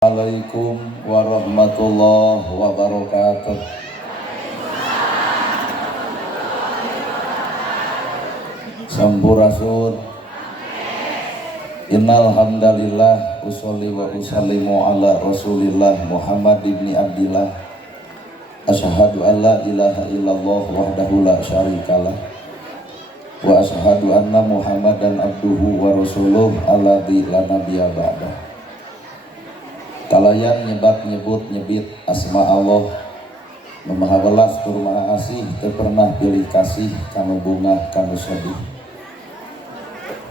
Assalamualaikum warahmatullahi wabarakatuh. Sampurasun. Innal hamdalillah usolli wa usallimu ala Rasulillah Muhammad ibni Abdillah. Asyhadu an la ilaha illallah wahdahu la syarikalah wa asyhadu anna Muhammadan abduhu wa rasuluh alladzi la nabiyya ba'dah. Kalayan nyebut nyebit asma Allah Maha Welas tur Maha Asih teu pernah pilih kasih kanu bungah kanu sedih.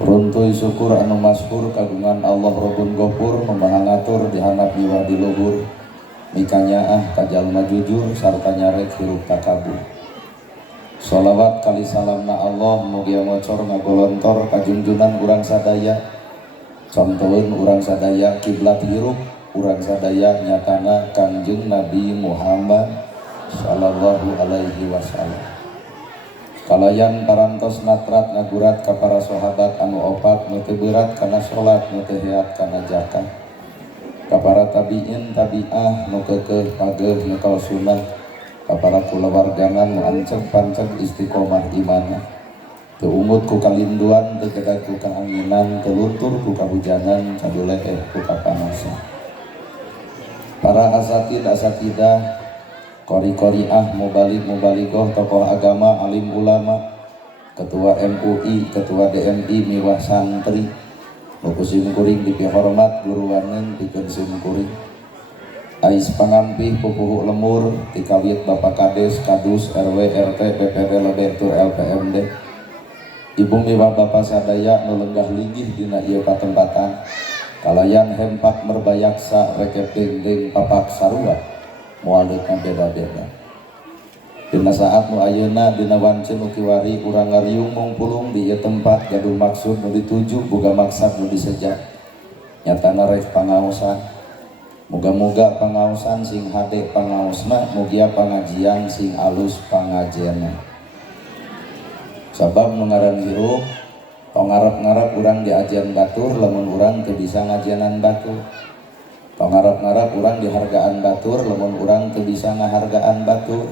Runtuy syukur anu masyhur kagungan Allah Rabbun Ghafur Maha ngatur dihandap miwah di luhur mikanyaah kajalma jujur sarta nyarek hirup takabur. Sholawat kali salamna Allah mugia ngocor ngagolontor kajungjunan urang sadaya contoheun urang sadaya kiblat hirup urang sadaya nyatana Kangjeng Nabi Muhammad sallallahu alaihi wasallam. Kalayan parantos natrat ngagurat ka para sahabat anu opat nu teu beurat kana salat nu teu heat kana zakat. Ka para tabiin tabi'ah nu keukeuh pageuh nu kaos sunnah, ka para kulawarganan nu anceg panceg istiqomah imanna. Teu umut ku kalinduan, teu gagal ku kaanginan, teu luntur ku kahujanan, kaduleeh ku kapanasan. Para asatidah, kori-koriah, mubalik-mubaligoh, tokoh agama, alim ulama, ketua MUI, ketua DMI, miwah santri, nukusim kuring dipihormat, guruwanen dikeun simkuring. Ais pangampih pupuhu lemur, tikawit Bapak Kades, Kadus, RW, RT, BPD, Lebetur, LPMD. Ibu miwah Bapak sadaya nu lenggah linggih dina ieu patempatan. Kalayan hempak merbayaksa rekep dengdeng papak sarua mualutna beda-beda. Dina saat nu ayeuna dina wancen ukiwari urang ngariung mungpulung di ieu tempat gaduh maksud nu dituju boga maksad nu disejak. Nyatana rek pangaosan. Moga-moga pangaosan sing hade pangaosna mugia pangajian sing alus pangajianna. Sabab nu ngaran hirup tong ngarep-ngarep urang di ajian batur lamun urang teu bisa ngajianan batur. Tong ngarep-ngarep urang dihargaan batur lamun urang teu bisa ngahargaan batur.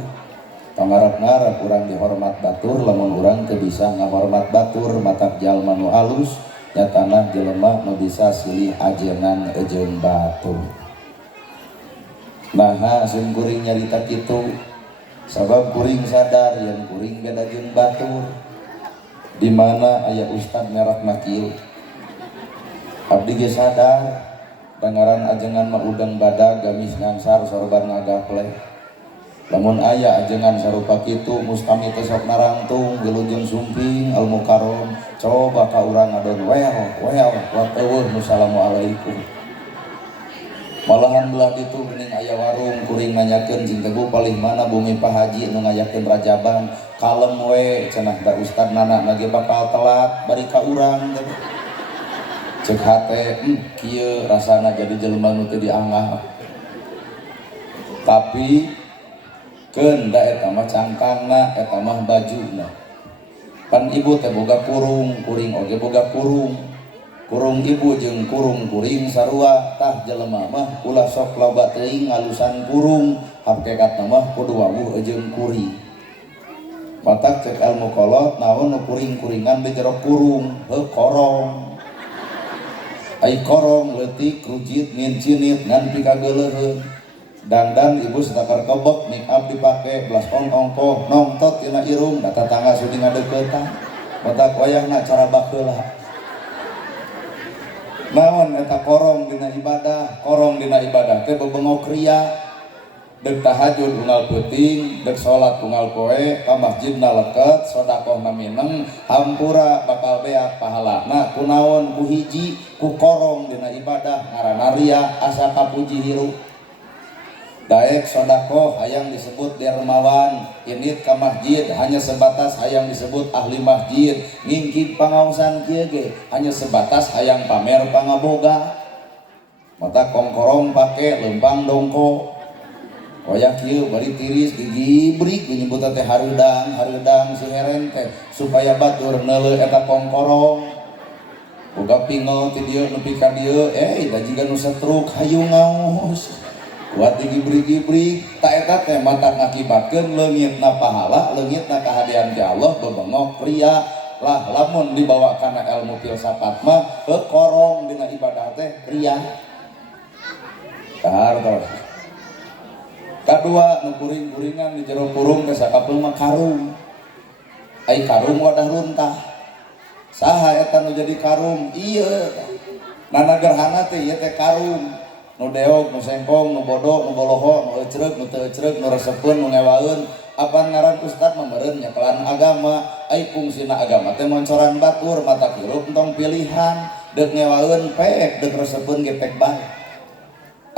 Tong ngarep-ngarep urang dihormat batur lamun urang teu bisa ngahormat batur. Matak jalma nu alus nyatana jelema nu bisa silih ajenan jeung batur. Naha sim kuring nyarita kitu sabab kuring sadar yen kuring beda jeung batur. Di mana aya ustad merah nakil abdi ge sadar dengaran ajengan mah udang badag gamis ngansar sorban ngagaplek. Lamun aya ajengan sarupa kitu mustami teu sok narangtung wilujeng sumping al mukarrom coba ka urang ngadon wel wat eueuh assalamualaikum. Malahan belah ditu geuning aya warung kuring nanyakeun jeung tebu palih mana bumi Pak Haji nu ngayakeun rajaban. Kalem we cenah da ustad nana lagi bakal telat bari ka urang teh. Cek hate kieu rasana jadi jelema nu teu dianggap. Tapi keun da eta mah cangkangna eta mah bajuna. Pan ibu teh boga kurung, kuring oge boga kurung. Kurung ibu jeung kurung kuring sarua tah jelema mah ulah sok loba teuing ngalusan kurung hakikatna mah kudu wawuh jeung kuring. Matak cek ilmu kolot naon nu kuring-kuringan di jero kurung heuh korong. Ai korong leutik rujit ngincinit ngan pikageuleuheun. Dandan ibu satakar kebek make up dipake belas ongkoh nongtot tina irung da tatangga sudi ngadeuketan. Matak wayahna cara baheula. Naon eta korong dina ibadah teh bebengok ria deuk tahajud unggal peuting deuk salat unggal poe ka masjidna leuket sedekahna mineng hampura bakal beak pahalana kunaon ku hiji ku korong dina ibadah ngaranna ria asa kapuji hirup. Daek sedekah hayang disebut dermawan indit ka masjid hanya sebatas hayang disebut ahli masjid ngingkip pangaosan kieu ge hanya sebatas hayang pamer pangaboga. Mata kongkorong pake lempang dongko wayah kieu bari tiris digibrik menyebut teh hareudang si heren teh supaya batur neuleuh eta kongkorong. boga pingel ti dieu nepi ka dieu da jiga nu setruk hayu ngaos kuat digibrig-gibrig tak eta teh mata ngakibatkeun leungitna pahala leungitna kahadian ti Allah bebengok ria lah lamun dibawa kana ilmu filsafat mah korong dina ibadah teh ria kahar terus kadua nu kuring-kuringan di jero kurung teh sakapeung mah karung ai karung wadah runtah saha eta nu jadi karung ieu nana gerhana teh ieu teh karung nu deog nu sengkong nu bodo nu boloho nu ecreug nu teu ecreug nu resepeun nu ngewaeun apa ngaran ustad memeureun nyakelan agama ai fungsina agama teh moncoran batur mata hirup entong pilihan deuk ngewaeun pek deuk resepeun ge pek bae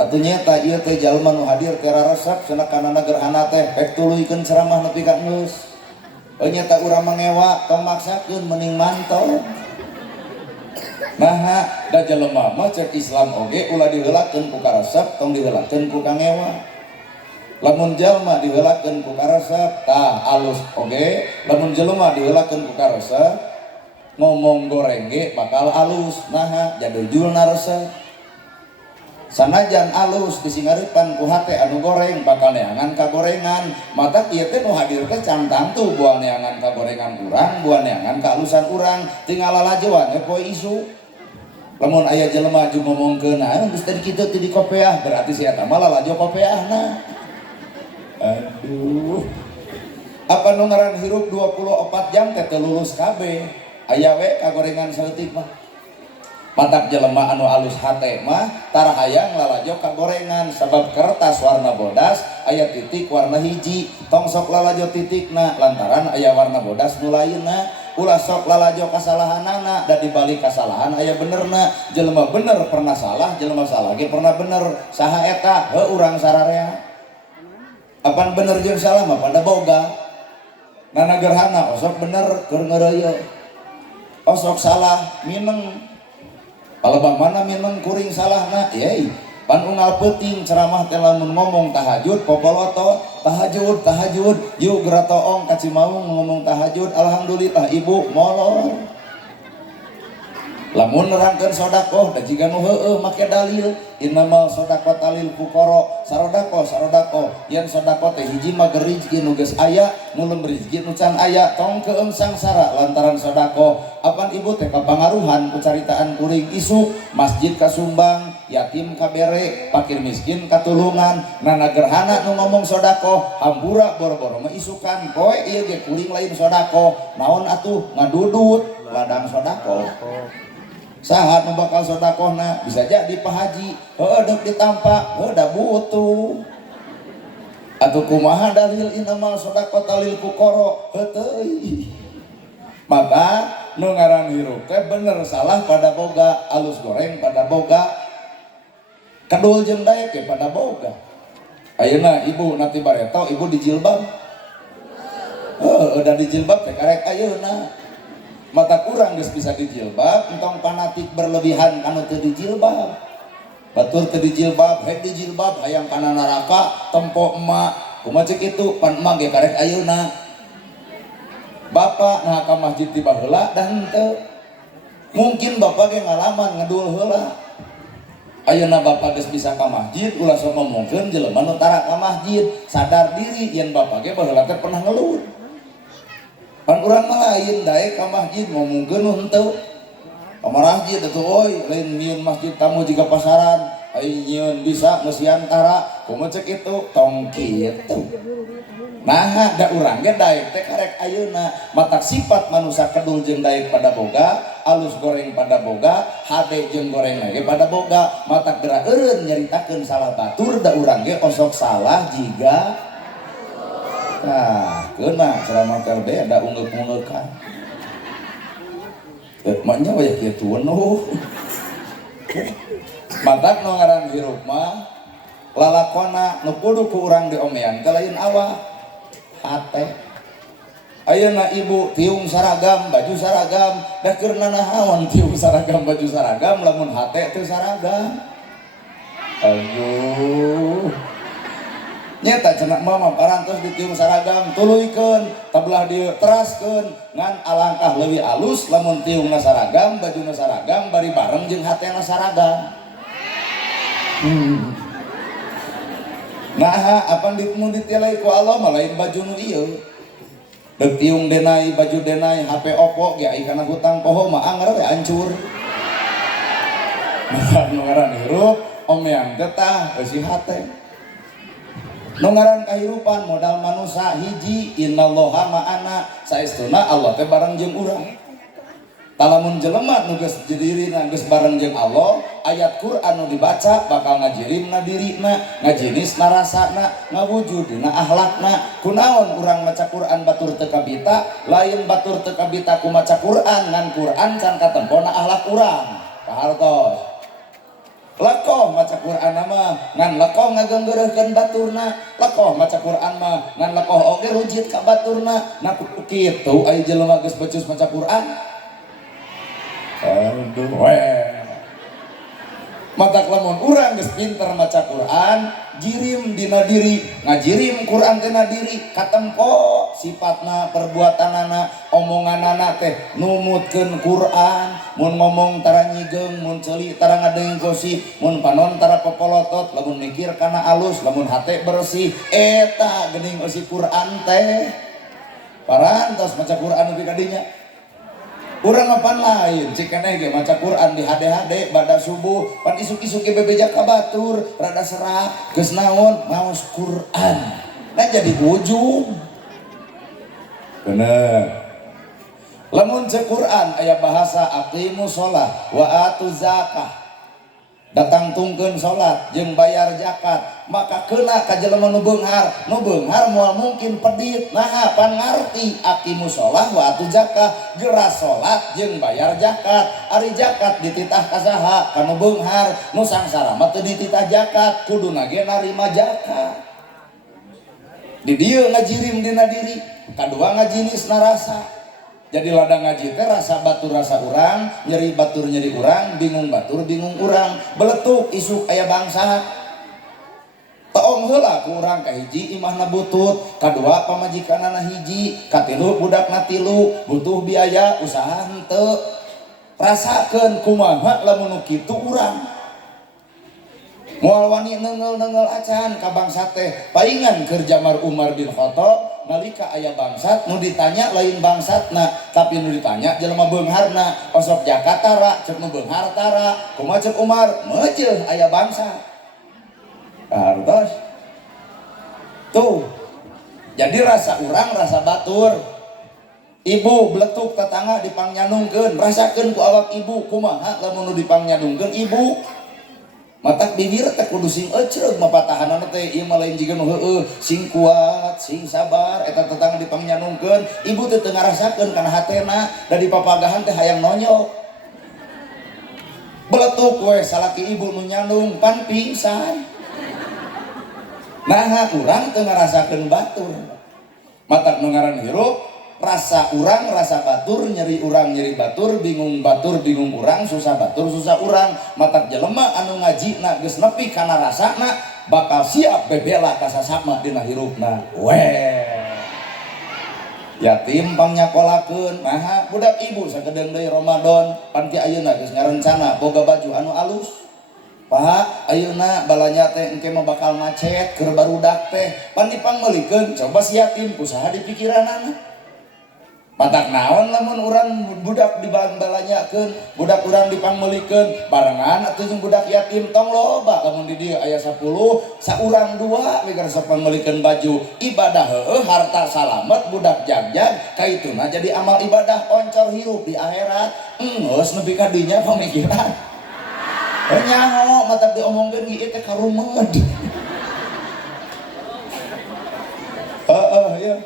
atuh nyata ieu teh jalma nu hadir teh raresep cenah kanana gerhana teh pek tuluykeun ceramah nepi ka geus nyata urang mangewa tong maksakeun mending mantau nah da jelema mah cek Islam oge ulah diheulakeun ku karesep tong diheulakeun ku kangewa lamun jalma diheulakeun ku karesep tah alus oge lamun jelema diheulakeun ku karesep ngomong goreng ge bakal alus nah jadujulna resep sanajan alus disingaripan ku hate anu goreng bakal neangan kagorengan mata ieu teh nu hadir teh cantang tuh buah neangan kagorengan urang buah neangan kaalusan urang tinggal lalajoan poe isu lamun aya jelema aju ngomongkeun anu geus tadi kitu teh di kopeah berarti si eta mah lalajo kopeahna aduh apa nu ngaran hirup 24 jam teh teu lulus kabeh aya we kagorengan saeutik mah matak jelema anu alus hate mah tara hayang lalajo kagorengan sabab kertas warna bodas aya titik warna hiji tong sok lalajo titikna lantaran aya warna bodas nu lainna ulah sok lalajo kasalahanana da dibalik kasalahan aya benerna jelema bener pernah salah jelema salah ge pernah bener saha eta urang sararea apan bener jeung salah mah pada boga nana gerhana osok bener keur ngeureuyeuh osok salah mineng palebah mana mineng kuring salahna yei pan unggal peuting ceramah teh lamun ngomong tahajud popoloto tahajud yuk geratoong kacimaung ngomong tahajud alhamdulillah ibu molor lamun nerangkeun sedekah da jiga nu heueuh make dalil innamal shadaqatu lil fuqara sarodaqo yen sedekah teh hiji mah rezeki nu geus aya nu leumm rezeki nu can aya tong keung sangsara lantaran sedekah apan ibu teh kapangaruhan ku caritaan kuring isu masjid kasumbang yatim kabere fakir miskin katulungan nana gerhana nu ngomong sedekah hambura boro-boro mah isukan poe ieu ge kuring lain sedekah naon atuh ngadudut ladang sedekah sahat nu bakal sedekahna bisa jadi Pak Haji deuk ditampa da butuh atuh kumaha dalil innamal shadaqatu lil fuqara teuy maka nu ngaran hirup teh bener salah pada boga alus goreng pada boga kadul jeung daek ge pada boga ayeuna ibu nanti bareto ibu dijilbab udah dijilbab teh karek ayeuna mata kurang geus bisa dijilbab entong fanatik berlebihan anu teu dijilbab batur teu dijilbab dijilbab hayang kana neraka tempo emak kumaha ceuk kitu pan emak ge karek ayeuna bapak nah ka masjid tiba heula dan henteu mungkin bapak ge ngalaman ngedul heula ayeuna bapak geus bisa ka masjid ulah sok ngomongkeun jelema nu tara ka masjid sadar diri yen bapak ge baheula teh pernah ngeluh pan urang mah lain daek ka masjid ngomongkeun nu henteu ka masjid atuh oi lain nyieun masjid tamu jiga pasaran ai nyieun bisa ngeusiantara kumaha ceuk kitu tong kitu nah da urang ge daek teh karek ayeuna matak sifat manusia kedul jeung daek pada boga alus goreng pada boga hade jeung goreng lagi pada boga matak geura eureun nyaritakeun salah batur da urang ge osok salah jiga nah keuna ceramah teh beda ungeuk-ungeukkan maknya aya kitu nu matak nu ngaran hirup mah lalakonna nu kudu ku urang diomean teh lain awak hate ayeuna ibu tiung saragam baju saragam da keur nanahaon tiung saragam baju saragam lamun hate teu saragam aduh nyata cenah mama parantos ditiung saragam tuluikeun tablah dieu teraskeun ngan alangkah leuwih alus lamun tiungna saragam bajuna saragam bari bareng jeung hatena saragam. Nah apa nu ditilai ku Allah mah lain baju nu ieu deuk tiung denai baju denai HP Oppo ge ai kana hutang poho mah anger we hancur. Nu ngaran hirup omean teh tah eusi hate. Nu ngaran kahirupan modal manusia hiji innallaha ma'ana saestuna Allah teh bareng jeung urang. Talamun jelema nu geus dirina geus bareng jeung Allah, ayat Quran nu dibaca bakal ngajirimna dirina, ngajinisna rasana, ngawujudna akhlakna. Kunaon urang maca Quran batur teu kabita, lain batur teu kabita ku maca Quran ngan Quran can katempona akhlak urang. Pahartos. Lakoh maca Quran mah ngan lakoh ngagenggeureuhkeun baturna, lakoh maca Quran mah ngan lakoh oge rujit ka baturna. Nah kitu aya jelema geus becus maca Quran. Aduh we. Matak lamun urang geus pinter maca Quran, jirim dina diri, ngajirim Quran tina diri, katempo sifatna, perbuatanana, omonganana teh numutkeun Quran, mun ngomong tara nyigeng, mun ceuli tara ngadeng gosip, mun panon tara popolotot, lamun mikir kana alus, lamun hate bersih, eta geuning eusi Quran teh. Parantos maca Quran nepi ka dinya. Urang apan lain cik keneh ge maca Quran di hade-hade bada subuh pan isuk-isuk ge bebeja ka batur rada serak geus naon maos Quran nah jadi ujung bener lamun cek Quran aya bahasa aqimus shalah wa atuz zakah datang tungkeun salat jeung bayar zakat maka keuna ka jelema nu beunghar moal mungkin pedit nah pan ngarti aqimus shalah wa atuz zakah geras salat jeung bayar zakat ari zakat dititah ka saha ka nu beunghar nu sangsara mah teu dititah zakat kuduna ge narima zakat di dieu ngajirim dina diri kadua ngajinisna rasa. Jadi ladang ngaji teh rasa batur rasa urang, nyeri batur nyeri urang, bingung batur bingung urang, beletuk isuk aya bangsa. Taong heula ku urang ka hiji imahna butut, kadua pamajikanana hiji, katilu budakna tilu, butuh biaya usaha henteu. Rasakeun kumaha lamun kitu urang. Moal wani neungel-neungel acan ka bangsa teh, paingan keur Jamar Umar bin Khattab nalika aya bangsat nu ditanya lain bangsatna tapi nu ditanya jelema beungharna osok Jakarta cek nu beunghar tara kumaha cek Umar meujeuh aya bangsa hartos tuh jadi rasa urang rasa batur ibu beletuk tetangga dipangnyanungkeun rasakeun ku awak ibu kumaha lamun nu dipangnyanungkeun ibu matak bibir teh kudu sing ecreug mapatahanana teh ieu mah lain jiga nu heueuh sing kuat sing sabar eta tetangga dipangnyanungkeun ibu teh teu ngarasakeun kana hatena da dipapagahan teh hayang nonyok beletuk we salaki ibu nu nyanung pan pingsan nah urang teu ngarasakeun batur matak nu ngaran hirup rasa urang rasa batur nyeri urang nyeri batur bingung urang susah batur susah urang matak jelema anu ngajina geus nepi kana rasana bakal siap bebela ka sasama dina hirupna weh yatim pangnyakolahkeun nah budak ibu sakedeung deui Ramadan panti ayeuna geus ngarencana boga baju anu alus Pak ayeuna balanya teh engke mah bakal macet keur barudak teh pan dipangmeulikeun coba si yatim kusaha di pikiranana matak naon lamun urang budak dibalanyakeun budak urang dipangmeulikeun barengan atuh jeung budak yatim tong loba lamun di dieu aya 10 saurang 2 we keur sok pangmeulikeun baju ibadah heueuh harta salamet budak jagjag kaituna jadi amal ibadah oncor hirup di akhirat geus nepi ka dinya pamikiran nyaho matak diomongkeun ieu teh karumed ya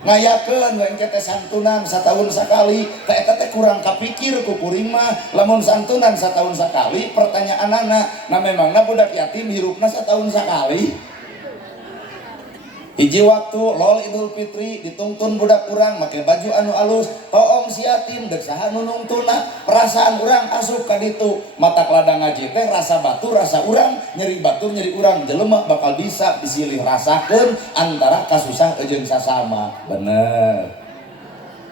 ngayakeun we engke teh santunan satahun sakali teh eta teh kurang kapikir ku kuring mah lamun santunan satahun sakali pertanyaanana nah memangna budak yatim hirupna satahun sakali Hiji waktu lol Idul Fitri dituntun budak urang make baju anu alus toong siatin dek saha nu nungtuna perasaan urang asup ka ditu mata ladang ngaji teh rasa batu rasa urang nyeri batu nyeri urang jelema bakal bisa disilih rasakeun antara kasusah jeung sasama bener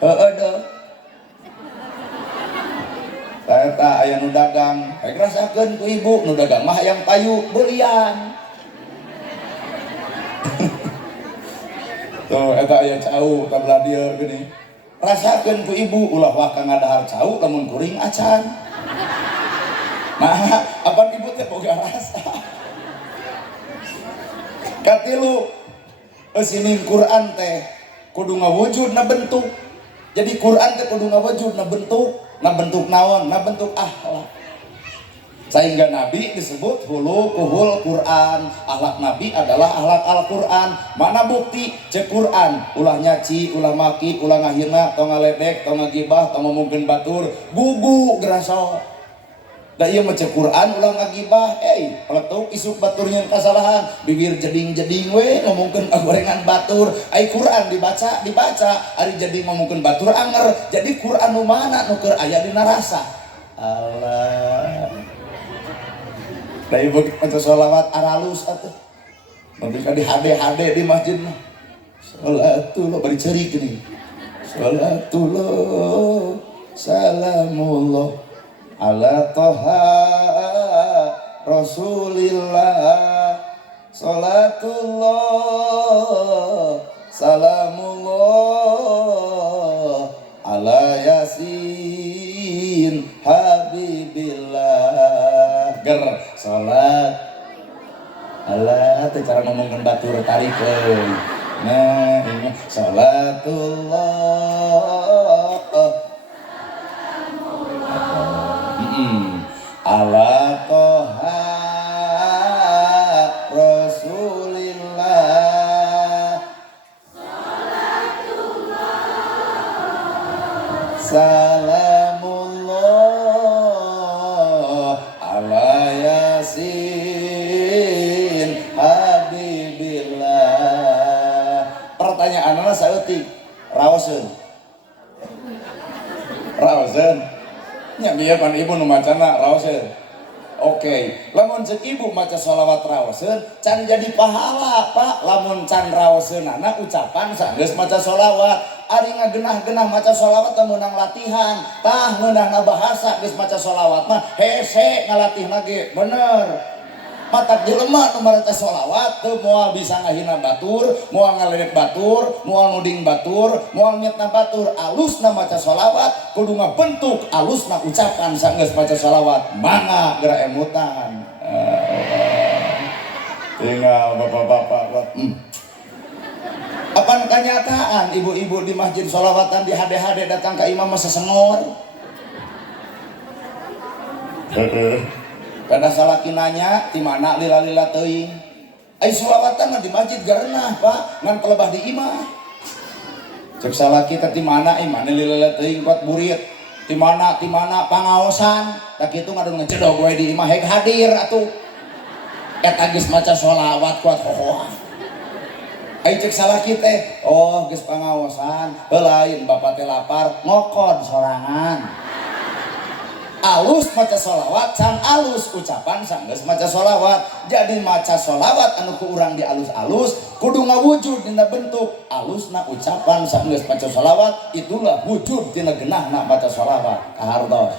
heueuh deuh eta aya nu dagang rek rasakeun ku ibu nu dagang mah hayang payu beulian tuh eta aya cau tabla dieu geuning rasakeun ku ibu ulah wah ka ngadahar cau lamun kuring acan nah apa ibu teh boga rasa katilu eusining Quran teh kudu ngawujudna bentuk jadi Quran teh kudu ngawujudna bentuk naon na bentuk akhlak sehingga Nabi disebut hulukuhul Quran akhlak Nabi adalah akhlak Al-Quran mana bukti cek Quran ulah nyaci ulah maki ulah ngahina tong ngaledek tong ngagibah tong ngomongkeun batur gugu graso da ieu mah cek Quran ulah ngagibah peletuk isuk baturnya kasalahan bibir jeding-jeding we ngomongkeun gorengan batur ai Quran dibaca ari jadi ngomongkeun batur anger jadi Quran nu mana nu keur aya dina rasa Allah da ibu maca sholawat aralus atuh nanti ka di hade di masjid mah salatullah bari ceurik geuning salatullah salamullah ala toha rasulillah salatullah salamullah ala yasin habibillah ger salat Allah teh cara ngomongkeun batur tarik euy nah ini salatullah ala toha rasulillah salamullah ala yasin habibillah pertanyaanna saeutik raoseun nya bieu pan ibu nu macana raoseun oke lamun ceuk ibu maca sholawat raoseun can jadi pahala Pak lamun can raoseunana ucapan sanggeus maca sholawat ari ngagenah-genah maca sholawat teh meunang latihan tah ngeunahna bahasa geus maca sholawat mah hese ngalatihna ge bener matak jelema nu maca sholawat teu moal bisa ngahina batur moal ngaledek batur moal nuding batur moal mitna batur alusna maca sholawat kudu ngabentuk alusna ucapan sanggeus maca sholawat mangga geura emutan tinggal bapak-bapak apan kenyataan ibu-ibu di masjid sholawatan di hade-hade datang ke imam sesengor kada salaki nanya ti mana lila-lila teuing ai sholawatan di masjid garenah Pak ngan kelebah di imah cek salaki teh ti mana mana lila-lila teuing kuat burit ti mana pangaosan tak kitu ngadon ngecedog we di imah hek hadir atuh eta geus maca sholawat kuat hohoan ai cek salaki teh oh geus pangaosan lain bapak teh lapar ngokod sorangan alus maca sholawat can alus ucapan sanggeus maca sholawat jadi maca sholawat anu ku urang di alus-alus kudu ngawujud dina bentuk alusna ucapan sanggeus maca sholawat itulah wujud dina geunahna maca sholawat kahartos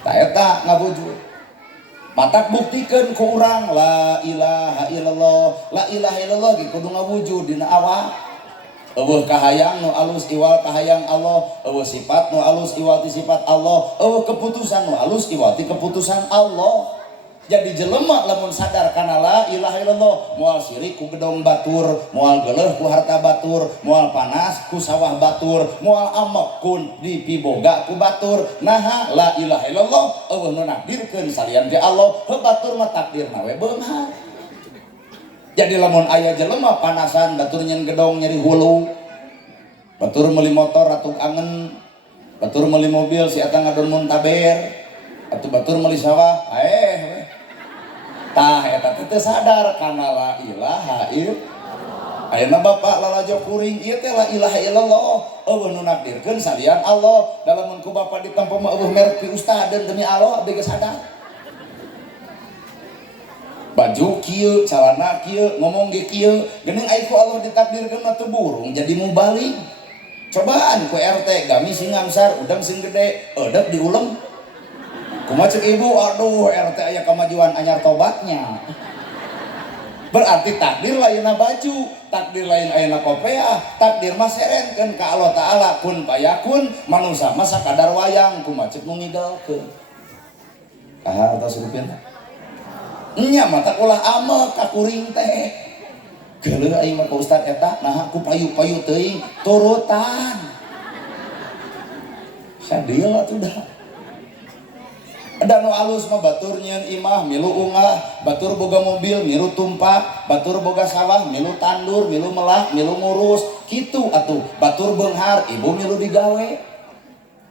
ta eta ngawujud matak buktikeun ku urang la ilaha illallah ge kudu ngawujud dina awak eueuh kahayang nu alus iwal kahayang Allah eueuh sifat nu alus iwal ti sifat Allah eueuh keputusan nu alus iwal ti keputusan Allah jadi jelema lamun sadar kana la ilaha illallah moal sirik ku gedong batur moal geuleuh ku harta batur moal panas ku sawah batur moal amek kun dipiboga ku batur naha la ilaha illallah eueuh nu nakdirkeun salian ti Allah heuh batur mah takdirna we beunghar jadi lamun aya jelema panasan batur nyen gedong nyeri hulu batur meuli motor atuk angen batur meuli mobil si eta ngadon muntaber atuh batur meuli sawah tah eta teh sadar kana la ilaha illallah Ayeuna bapak lalajo kuring ieu teh la ilaha illallah eueuh nu nakdirkeun salian Allah dalam mun ku bapak ditampa mah eueuh merek pi ustad dan demi Allah abdi geus sadar baju kieu calana kieu ngomong ge kieu geuning aya ku Allah ditakdirkeun mah teu burung jadi mubalik cobaan ku RT gami sing ngamsar udang sing gede eudeup diulem kumaha ceuk ibu aduh RT aya kamajuan anyar tobatnya berarti takdir lain baju, takdir lain ayeuna kopiah, takdir mah serenkeun ka Allah Ta'ala kun payakun manusia mah sakadar wayang kumaha ceuk nu ngidalkeun. Aha tos rupin. Nya mata ulah amek ka kuring teh. Geuleuh aing mah ka ustad eta nah ku payu-payu teuing turutan. Sadil atuh dah. Dan nu alus mah batur nyieun imah milu ungah, batur boga mobil milu tumpak, batur boga sawah milu tandur, milu melak, milu ngurus, kitu atuh. Batur beunghar ibu milu digawe.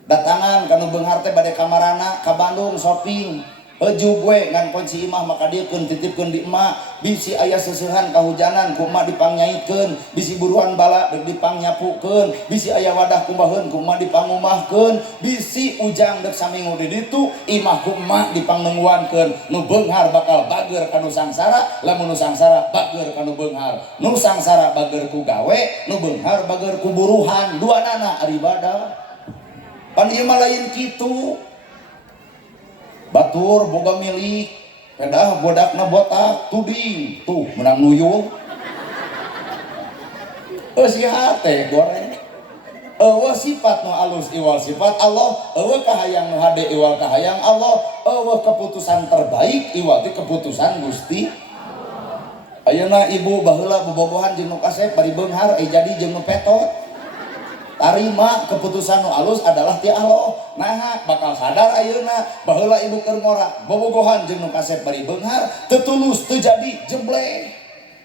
Datangan kanu beunghar teh bade ka Marana, ka Bandung shopping. Ejug we ngan kunci imah maka diekeun titipkeun di emak, bisi aya seusehan kahujanan ku emak dipangnyaikeun, bisi buruan bala deuk dipangnyapukeun, bisi aya wadah kumbaheun ku emak dipangumahkeun, bisi ujang deuk saminggu di ditu imah ku emak dipangnungguankeun. Nu beunghar bakal bager ka nu sangsara, lamun nu sangsara bager ka nu beunghar. Nu sangsara bager ku gawe, nu beunghar bager ku buruhan, duanana ari ibadah. Pan ieu mah lain kitu. Batur boga milik pedah bodakna botak tuding tuh menang nuyul si hate goreng eueuh sifat nu alus iwal sifat Allah eueuh kahayang nu hade iwal kahayang Allah eueuh keputusan terbaik iwal ti keputusan Gusti ayeuna ibu baheula bobogohan jeung nu kasep bari beunghar jadi jeung nu petot tarima keputusan nu alus adalah ti Allah. Nah bakal sadar ayeuna baheula ibu keur ngora bobogohan jeung nu kasep bari beunghar teu tulus teu jadi jemble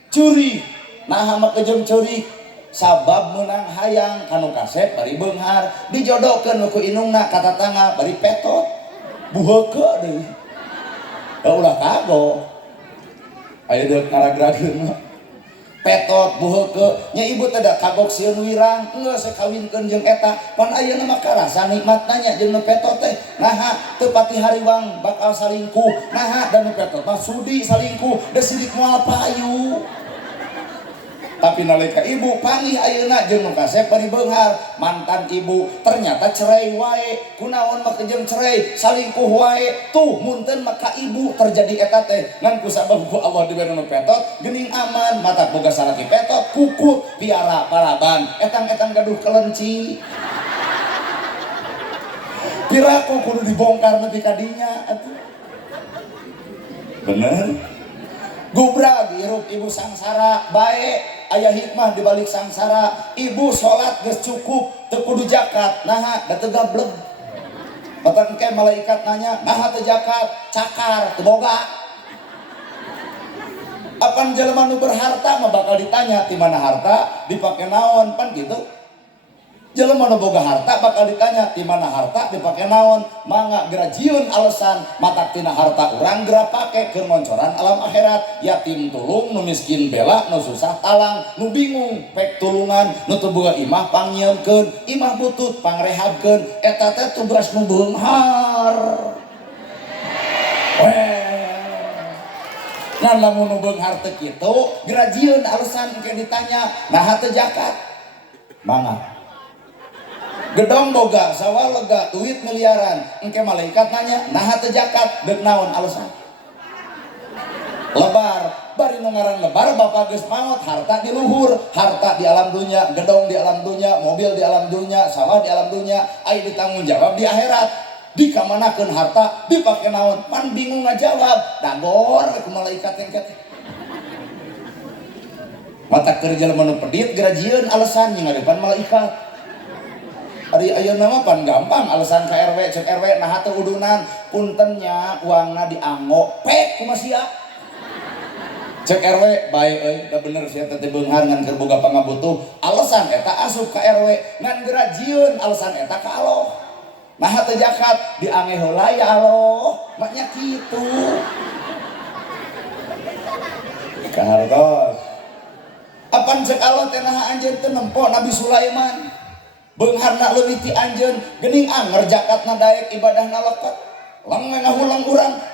curi nah mah kejem curi sabab meunang hayang kanu kasep bari beunghar dijodohkeun ku inungna ka tatangga bari petot buheukeun deui ulah kagok aya deuk ngaragrageun petot buheukeun nya ibu teh da kagok sieun wirang geus kawinkeun jeung eta pan ayeuna mah karasa nikmatna nya jeung nu petot teh naha teu pati hariwang bakal salingkuh naha dan nu petot mah sudi salingkuh da sidik moal payu tapi nalika ibu panggih ayeuna jeung nu kasep bari beunghar mantan ibu ternyata cerai wae kunaon mah kejem cerai salingkuh wae tuh munten maka ibu terjadi eta teh ngan kusabab ku Allah dibere nu petot geuning aman mata boga salaki petot kukut piara paraban etang-etang gaduh kelenci piraku kudu dibongkar nepi ka dinya atuh bener gubrag hirup ibu sangsara bae aya hikmah di balik sangsara ibu sholat geus cukup teu kudu zakat naha da teu gableg mata engke malaikat nanya naha teu zakat cakar teu boga apan jelema nu berharta mah bakal ditanya ti mana harta dipake naon pan gitu jelema nu boga harta bakal ditanya di mana harta dipake naon mangga grajieun alasan matak tina harta urang geura pake keur ngoncoran alam akhirat yatim tulung nu miskin bela nu susah talang nu bingung pek tulungan nu teu boga imah pangyieunkeun imah butut pangrehabkeun eta teh tugas nu beunghar ngan lamun nu beunghar teu kitu grajieun alasan engke ditanya naha teu zakat mangga gedong boga sawah lega duit miliaran engke malaikat nanya naha teu zakat deuk naon alasan lebar bari nu ngaran lebar bapak geus maot harta di luhur harta di alam dunya gedong di alam dunya mobil di alam dunya sawah di alam dunya aya ditanggung jawab di akhirat dikamanakeun harta dipake naon pan bingung ngajawab dagor ku malaikat engke mata kerja jelema nu pedit grajieun alasan nya ngadepan malaikat ari ayeuna mah pan gampang alasan ka RW cek RW naha teu udunan punten nya uangna dianggo pek kumaha sia cek RW bae euy da bener sia teh beunghar ngan keur boga pangabutuh alasan eta asup ka RW ngan grajieun alasan eta ka Allah naha teu zakat diange heula ya Allah maknya kitu kahartos apan cek Allah teh naha anjeun teu nempo Nabi Sulaiman. Beungharna leuwih ti anjeun, geuning anger jakatna daek ibadahna lekat. Lamun ngahulang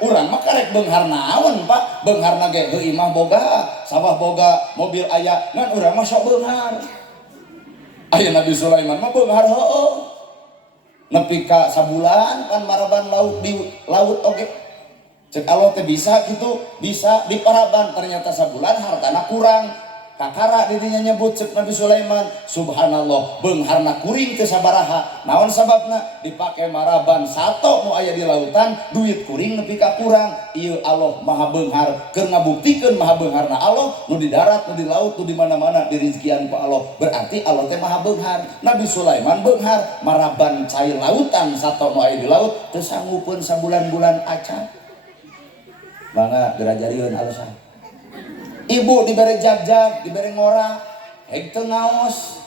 urang mah karek beunghar naon Pak? Beungharna ge heuh imah boga, sawah boga, mobil aya, ngan urang mah sok beunghar. Aya Nabi Sulaiman mah beunghar heueuh. Nepi ka sabulan pan maraban laut di laut oge. Cek Allah teh bisa kitu, bisa di paraban ternyata sabulan hartana kurang. Kakara didinya nyebut cek Nabi Sulaiman, subhanallah beungharna kuring teu sabaraha. Naon sababna? Dipake maraban sato nu aya di lautan, duit kuring nepi ka kurang. Ieu Allah Maha Beunghar, keur ngabuktikeun Maha Beungharna Allah nu di darat, nu di laut, nu di mana-mana dirizkian ku Allah. Berarti Allah teh Maha Beunghar. Nabi Sulaiman beunghar, maraban cai lautan sato nu aya di laut teu sanggupeun sabulan-bulan acan. Mangga dirajarieuan alasan. Ibu diberi jag-jag, diberi ngora, heg teu ngaos.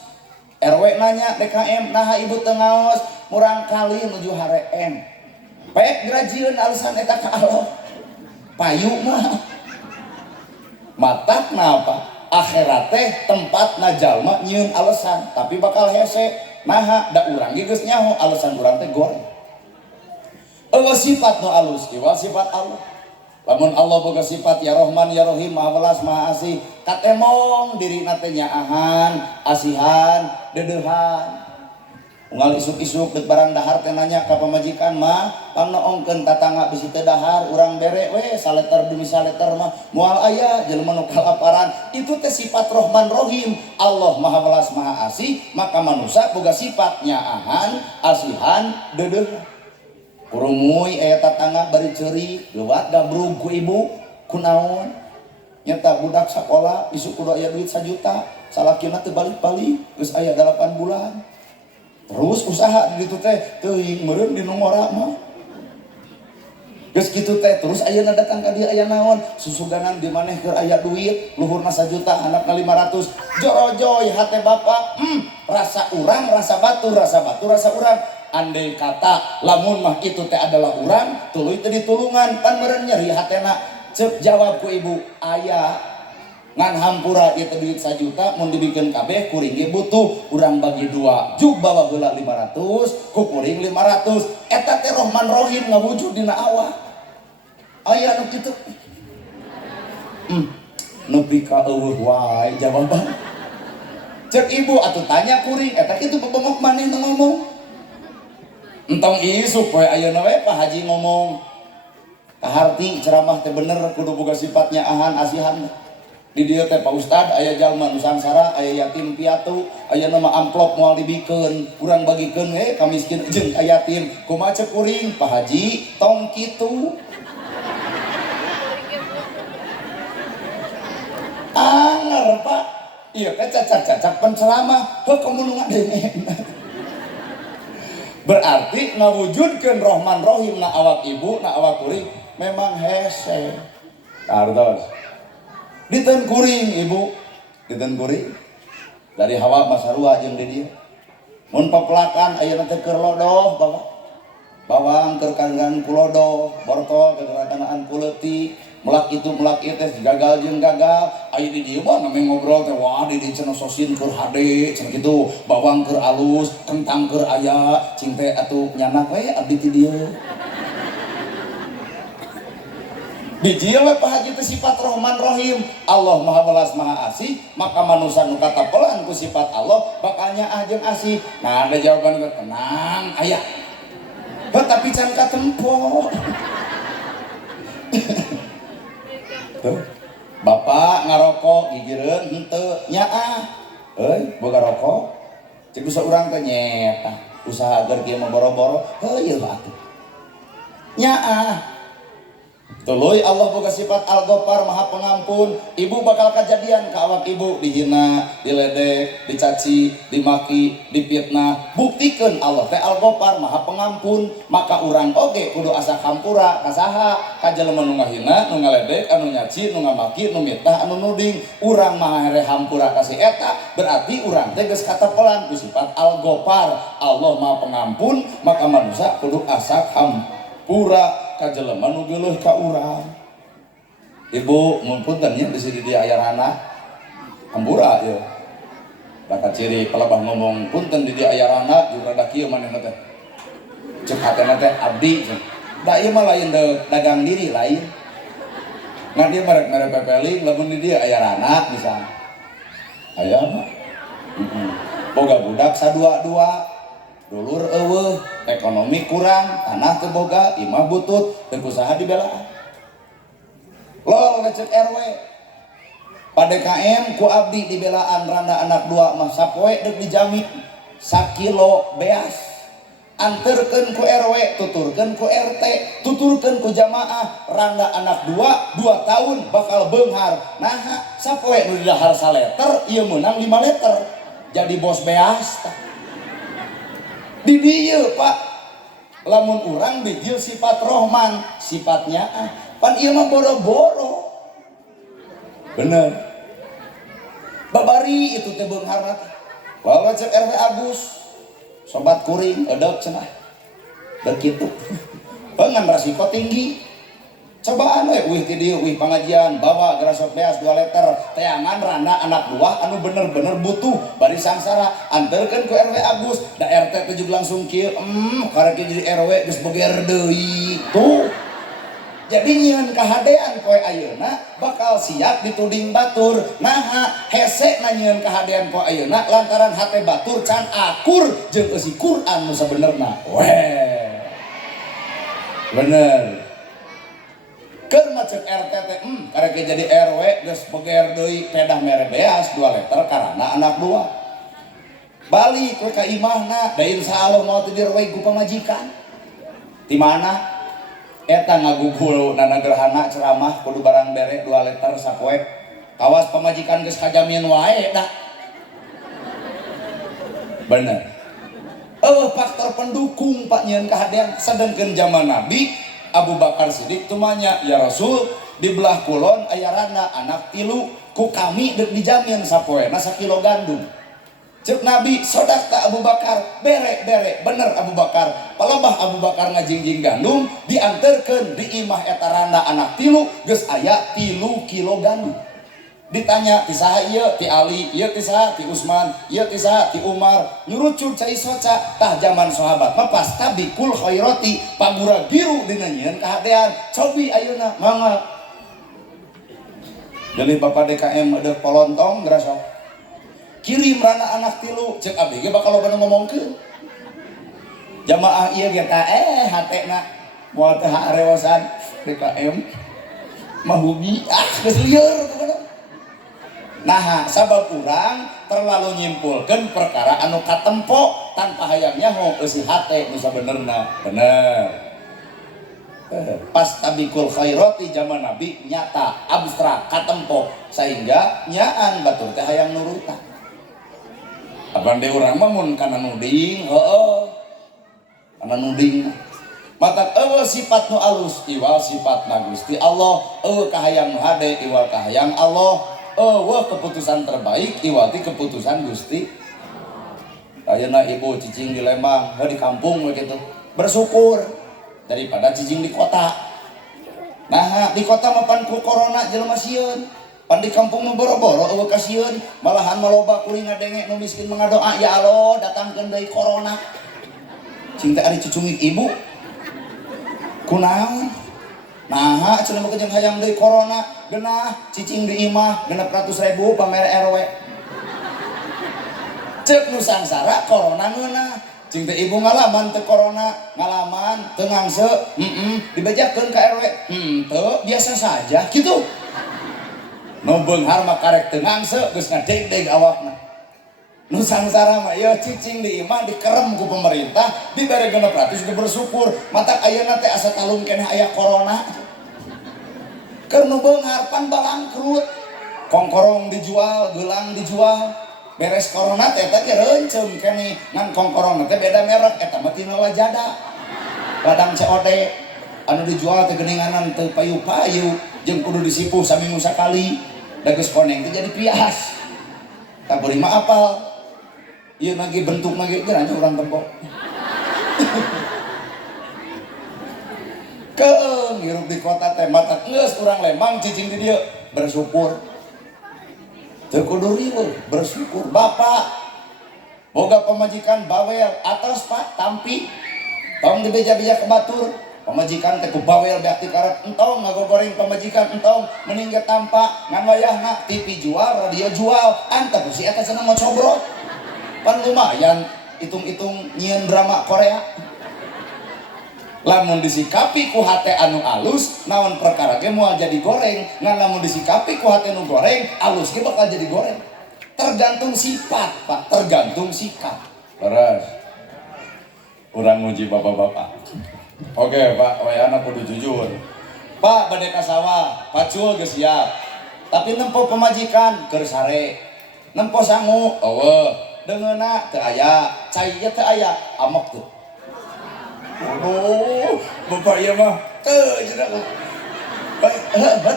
RW nanya DKM, naha ibu teu ngaos, murang kali nuju hareem. Pek grajieun alasan eta ka Allah. Payu mah. Matakna apa? Akhirat teh tempatna jalma nyieun alasan, tapi bakal hese. Naha da urang ge geus nyaho alasan urang teh goreng. Eueuh sifat nu alus, ieu sifat Allah. Lamun Allah boga sifat ya Rahman ya Rahim Maha Welas Maha Asih, katemong diri nate nyaahan, asihan, dedeuhan. Unggal isuk-isuk deuk barang dahar teh nanya ka pamajikan mah, pangnoongkeun tatangga bisi teu dahar, urang bere we saleter demi saleter mah moal aya jelema nu kalaparan. Itu teh sifat Rahman Rahim. Allah Maha Welas Maha Asih, maka manusia boga sifat nyaahan, asihan, dedeuhan. Kurumuy aya tatangga bari ceurik lewat gabrug ku ibu kunaon nyata budak sakola isuk kudu aya duit 1 juta salakina teu balik-balik geus aya 8 bulan terus usaha di ditu teh teuing meureun di ngora mah geus kitu teh terus ayeuna datang ka dieu aya naon susuganan di maneh keur aya duit luhurna 1 juta handapna 500 jorojoy hate bapak rasa urang rasa batu rasa urang. Andai kata lamun mah itu teh adalah urang tuluy teu ditulungan pan meureun nyeri hatena ceuk jawab ku ibu aya ngan hampura ieu teh duit 1 juta mun dibikeun kabeh kuring ge butuh urang bagi 2 juk bawa heula 500 ku kuring 500 eta teh Rahman Rahim ngawujud dina awak aya nu kitu nepi ka eueuh wae jawaban ceuk ibu atuh tanya kuring eta kitu bebengok maneh nu ngomong. Entong isuk poe ayeuna we Pak Haji ngomong kaharti ceramah teh bener kudu boga sifatnya ahan asihan. Di dieu teh Pak Ustad aya jalma nu sangsara, aya yatim piatu, aya nama amplop moal dibikeun, urang bagikeun we ka miskin jeung ka yatim. Kumaha ceuk kuring Pak Haji tong kitu. Anger Pak. Ieu teh cacak-cacak penceramah, heuh komo ngadenge. Berarti ngawujudkeun Rahman Rahim na awak ibu na awak kuring memang hese. Kartos. Diteun kuring ibu, diteun kuring. Dari Hawa Masarua jeung di dieu. Mun papelakan ayeuna teh keur lodoh Bapak. Bawang keur kanggan ku lodoh, bortol keur kanaan ku leutik. Melak itu teh gagal jeung gagal aya di dieu mah nami ngobrol teh wah di dieu cenah sosin keur hade cenah kitu bawang keur alus kentang keur aya cing teh atuh nyanak we abdi ti dieu biji we Pak Haji teh sifat Rahman Rahim Allah Maha Welas Maha Asih maka manusia nu katapelan ku sifat Allah bakal nyaah jeung asih. Nah ada jawaban tenang aya tapi can katempo tuh bapak ngarokok gigireun henteu nyaah euy boga rokok cek usaha urang teh nyeta usaha agar kieu mah boro-boro heuyeul atuh nyaah tuluy Allah boga sifat Al-Ghaffar Maha Pengampun. Ibu bakal kejadian ka awak ibu dihina, diledek, dicaci, dimaki, dipitnah. Buktikeun Allah teh Al-Ghaffar Maha Pengampun. Maka urang oge kudu asa hampura ka saha? Ka jelema nu ngahina, nu ngaledek, anu nyaci, nu ngamaki, nu mitah, anu nuding. Urang maha here hampura ka si eta, berarti urang teh geus katapelan ku sifat Al-Ghaffar. Allah Maha Pengampun, maka manusia kudu asa hampura ka jelema nu geuleuh ka urang. Ibu mun punten nya bisi di aya rana hampura ieu. Raka ciri pelabah ngomong punten di dia aya rana juga rada kieu manehna teh. Cek hatena teh abdi cenah. Da ieu mah lain dagang diri lain. Ngan dia merek pepeling lamun di dia aya rana misalnya. Aya mah. Boga budak sadua-dua. Dulur eueuh, ekonomi kurang, tanah teu boga, imah butut, teu kusaha dibelaan. Lol ngecek RW. PDKM ku abdi dibelaan randa anak dua mah sapoe deuk dijamin 1 kilo beas. Anterkeun ku RW, tuturkeun ku RT, tuturkeun ku jamaah randa anak 2 tahun bakal beunghar. Nah, sapoe nu didahar 1 liter, ieu meunang 5 liter. Jadi bos beas tah. Di dieu, Pak. Lamun urang bijil sifat rohman, sifatnya pan ieu mah boro-boro. Bener. Babari itu teh beungharna teh. Walau cek RW Agus, sobat kuring edek cenah. Dan kitu. Beungan resiko tinggi. Cobaan we wih ti dieu wih pangajian bawa gerasot beas 2 liter teangan randa anak buah anu bener-bener butuh bari sangsara anterkeun ku RW Agus da RT teh juga langsung kieu karek jadi RW geus beger deui tuh. Jadi nyieun kahadean poe ayeuna bakal siap dituding batur. Nah, hese na nyieun kahadean poe ayeuna lantaran hate batur can akur jeung eusi Quran nu sabenerna. Weh. Bener. Keur macet RT teh karek jadi RW geus beger deui pedah mere beas 2 liter karana anak 2. Balik we ka imahna, da insyaallah mau teu dirwe ku pamajikan. Di mana? Eta ngagugul nana gerhana ceramah kudu barang bere 2 liter sapoe. Kawas pamajikan geus kajamin wae da. Bener. Faktor pendukung Pak nyieun kahadean sedengkeun zaman Nabi Abu Bakar Siddiq tumanya ya Rasul di belah kulon aya randa anak 3 ku kami deuk dijamin sapoena 1 kilo gandum. Cek Nabi sodakta Abu Bakar bere bener Abu Bakar palebah Abu Bakar ngajingjing gandum dianterkeun di imah eta randa anak 3 geus aya 3 kilo gandum. Ditanya ti saha ieu ti Ali, ieu ti saha ti Utsman, ieu ti saha ti Umar, nyurucul cai soca tah zaman sahabat mah pastabikul khairati pagura biru dina nyieun kahadean cobi ayeuna mangga. Jadi Bapak DKM ada polontong gerasa kirim rana anak 3 cek abdi ge bakal loba ngomongkeun. Jamaah ieu ge ta hatena moal teh harewasan DKM mahugi geus lieur kumaha. Nah, sabab urang terlalu nyimpulkeun perkara anu katempo tanpa hayang nyaho eusi hate nu sabenerna. Bener. Pas tabikul khairati zaman Nabi nyata abstrak katempo sehingga nyaan batur teh hayang nurutan. Abang de urang mah mun kana nuding, kana nuding. Matak sifat nu alus iwal sifat na Gusti Allah, kahayang nu hade iwal kahayang Allah. Keputusan terbaik iwati keputusan Gusti. Ayeuna ibu cicing di Lembang, di kampung begitu. Bersyukur daripada cicing di kota. Nah, di kota mah pan ku corona jelema sieun. Pan di kampung mah boro-boro eueuh kasieun, malahan maloba kuring ngadenge nu miskin mengadoa, ya Allah datangkeun deui corona. Cing teh ari cucungit ibu. Kunaon? Nah, cenah mah jeung hayang deui corona, genah cicing di imah 600.000 pamere RW. Cek nu sangsara corona ngeunah. Cing teh ibu ngalaman teu corona, ngalaman teu ngangse, dibejakeun ka RW. Teu biasa saja kitu. Nu beunghar mah karek teu ngangse geus ngadeg-deg awakna. Nu sangsara mah ieu cicing di imah dikerem ku pemerintah, dibere 600 ge bersyukur. Matak ayeuna teh asa talung keneh aya corona. Keur nu beunghar pan balangkrut. Kongkorong dijual, gelang dijual. Beres corona teh teh reuncem keneh ngan kongkorong teh beda merek eta mah tina Lajada. Ladang COD anu dijual teh geuninganan teu payu-payu jeung kudu disipuh saminggu sakali. Da geus koneng teh jadi pias. Tak beri mah apal. Ieu lagi bentuk lagi geranya urang tembok. Keung hirup di kota teh mata geus urang Lembang cicing di dieu bersyukur. teu kudu riweuh, bersyukur. Bapak boga pamajikan bawel atas Pak tampi tong dibeja-beja ke batur, pamajikan teh ku bawel beak ti karet entong ngagoreng pamajikan entong mending ge tampak ngan wayahna TV jual radio jual antep si eta cenah mau cobrot pan lumayan hitung-hitung nyieun drama Korea. Lamun disikapi ku hate anu alus naon perkara ge moal jadi goreng, ngan lamun disikapi ku hate anu goreng alus ge bakal jadi goreng. Tergantung sifat Pak, tergantung sikap. Beres urang muji bapak-bapak. Oke Pak, wayana kudu jujur. Pak bade ka sawah, pacul geus siap. Tapi nempo pemajikan keur sare. Nempo sangu, eueuh. Deungeuna teu aya, cai teu aya, amok teu. Oh, bapak ieu mah teu cenah.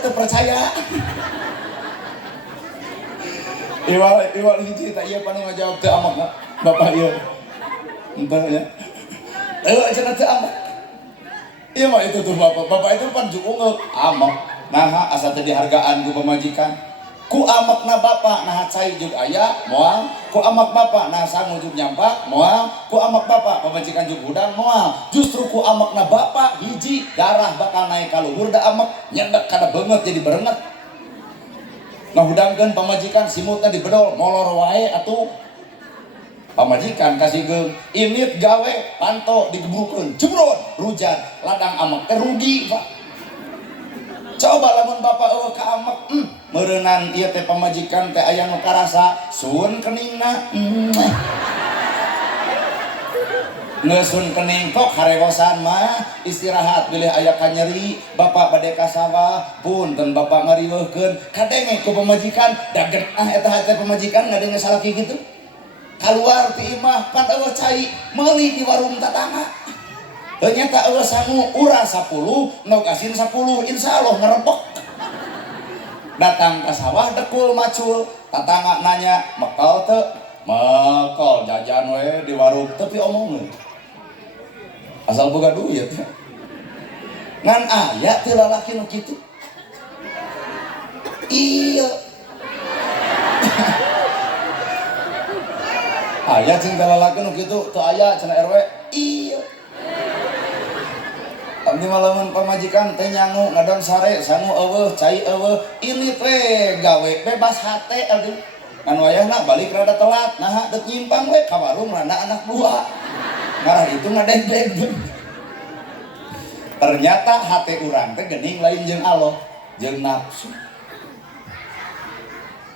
Teu percaya. Iwal hiji tak ieu panu ngajawab teu amok bapak ieu. Entah ya. Cenah teu amok. Iya mah itu tuh bapak itu pan juungeuh amok. Nah asa teu dihargaan ku pamajikan. Ku amokna bapak nah cai jug aya moal, ku amok bapak nah sangu jug nyampak moal, ku amok bapak pamajikan jug hudang moal. Justru ku amokna bapak hiji darah bakal naik ka luhur da amok nyedek kana beungeut jadi berenget. Ngahudangkeun pamajikan simutna dibedol molor wae atuh. Pamajikan kasih geung init gawe panto digebrukeun jebrot rujan ladang amok teh rugi Pak. Coba lamun bapak eueuh ka amok meureunan ieu teh pamajikan teh aya nu karasa sun keningna ngeusun kening kok harewosan mah istirahat bilih aya kanyeri bapak bade ka sawah punten bapak ngariweuhkeun kadenge ku pamajikan daget eta teh pamajikan ngadenge salaki kitu keluar ti imah pan eueuh cai meuli di warung tatangga ternyata eueuh sangu urang 10 nogasin 10 insyaallah ngerebek datang ke sawah dekul macul tatangga nanya mekal teu mekal jajan we di warung tapi omongin asal boga duit ngan aya teu lalaki nu kitu iya aya cing lalaki nu kitu teu aya cenah RW iya abdi malamun pamajikan teh nyangu ngadon sare sangu eueuh cai eueuh ini teh gawe bebas hate abdi kan wayahna balik rada telat nah deuk nyimpang we ka warung rada anak dua ngarah itu ngadeg-deg ternyata hate urang teh geuning lain jeung Allah jeung nafsu.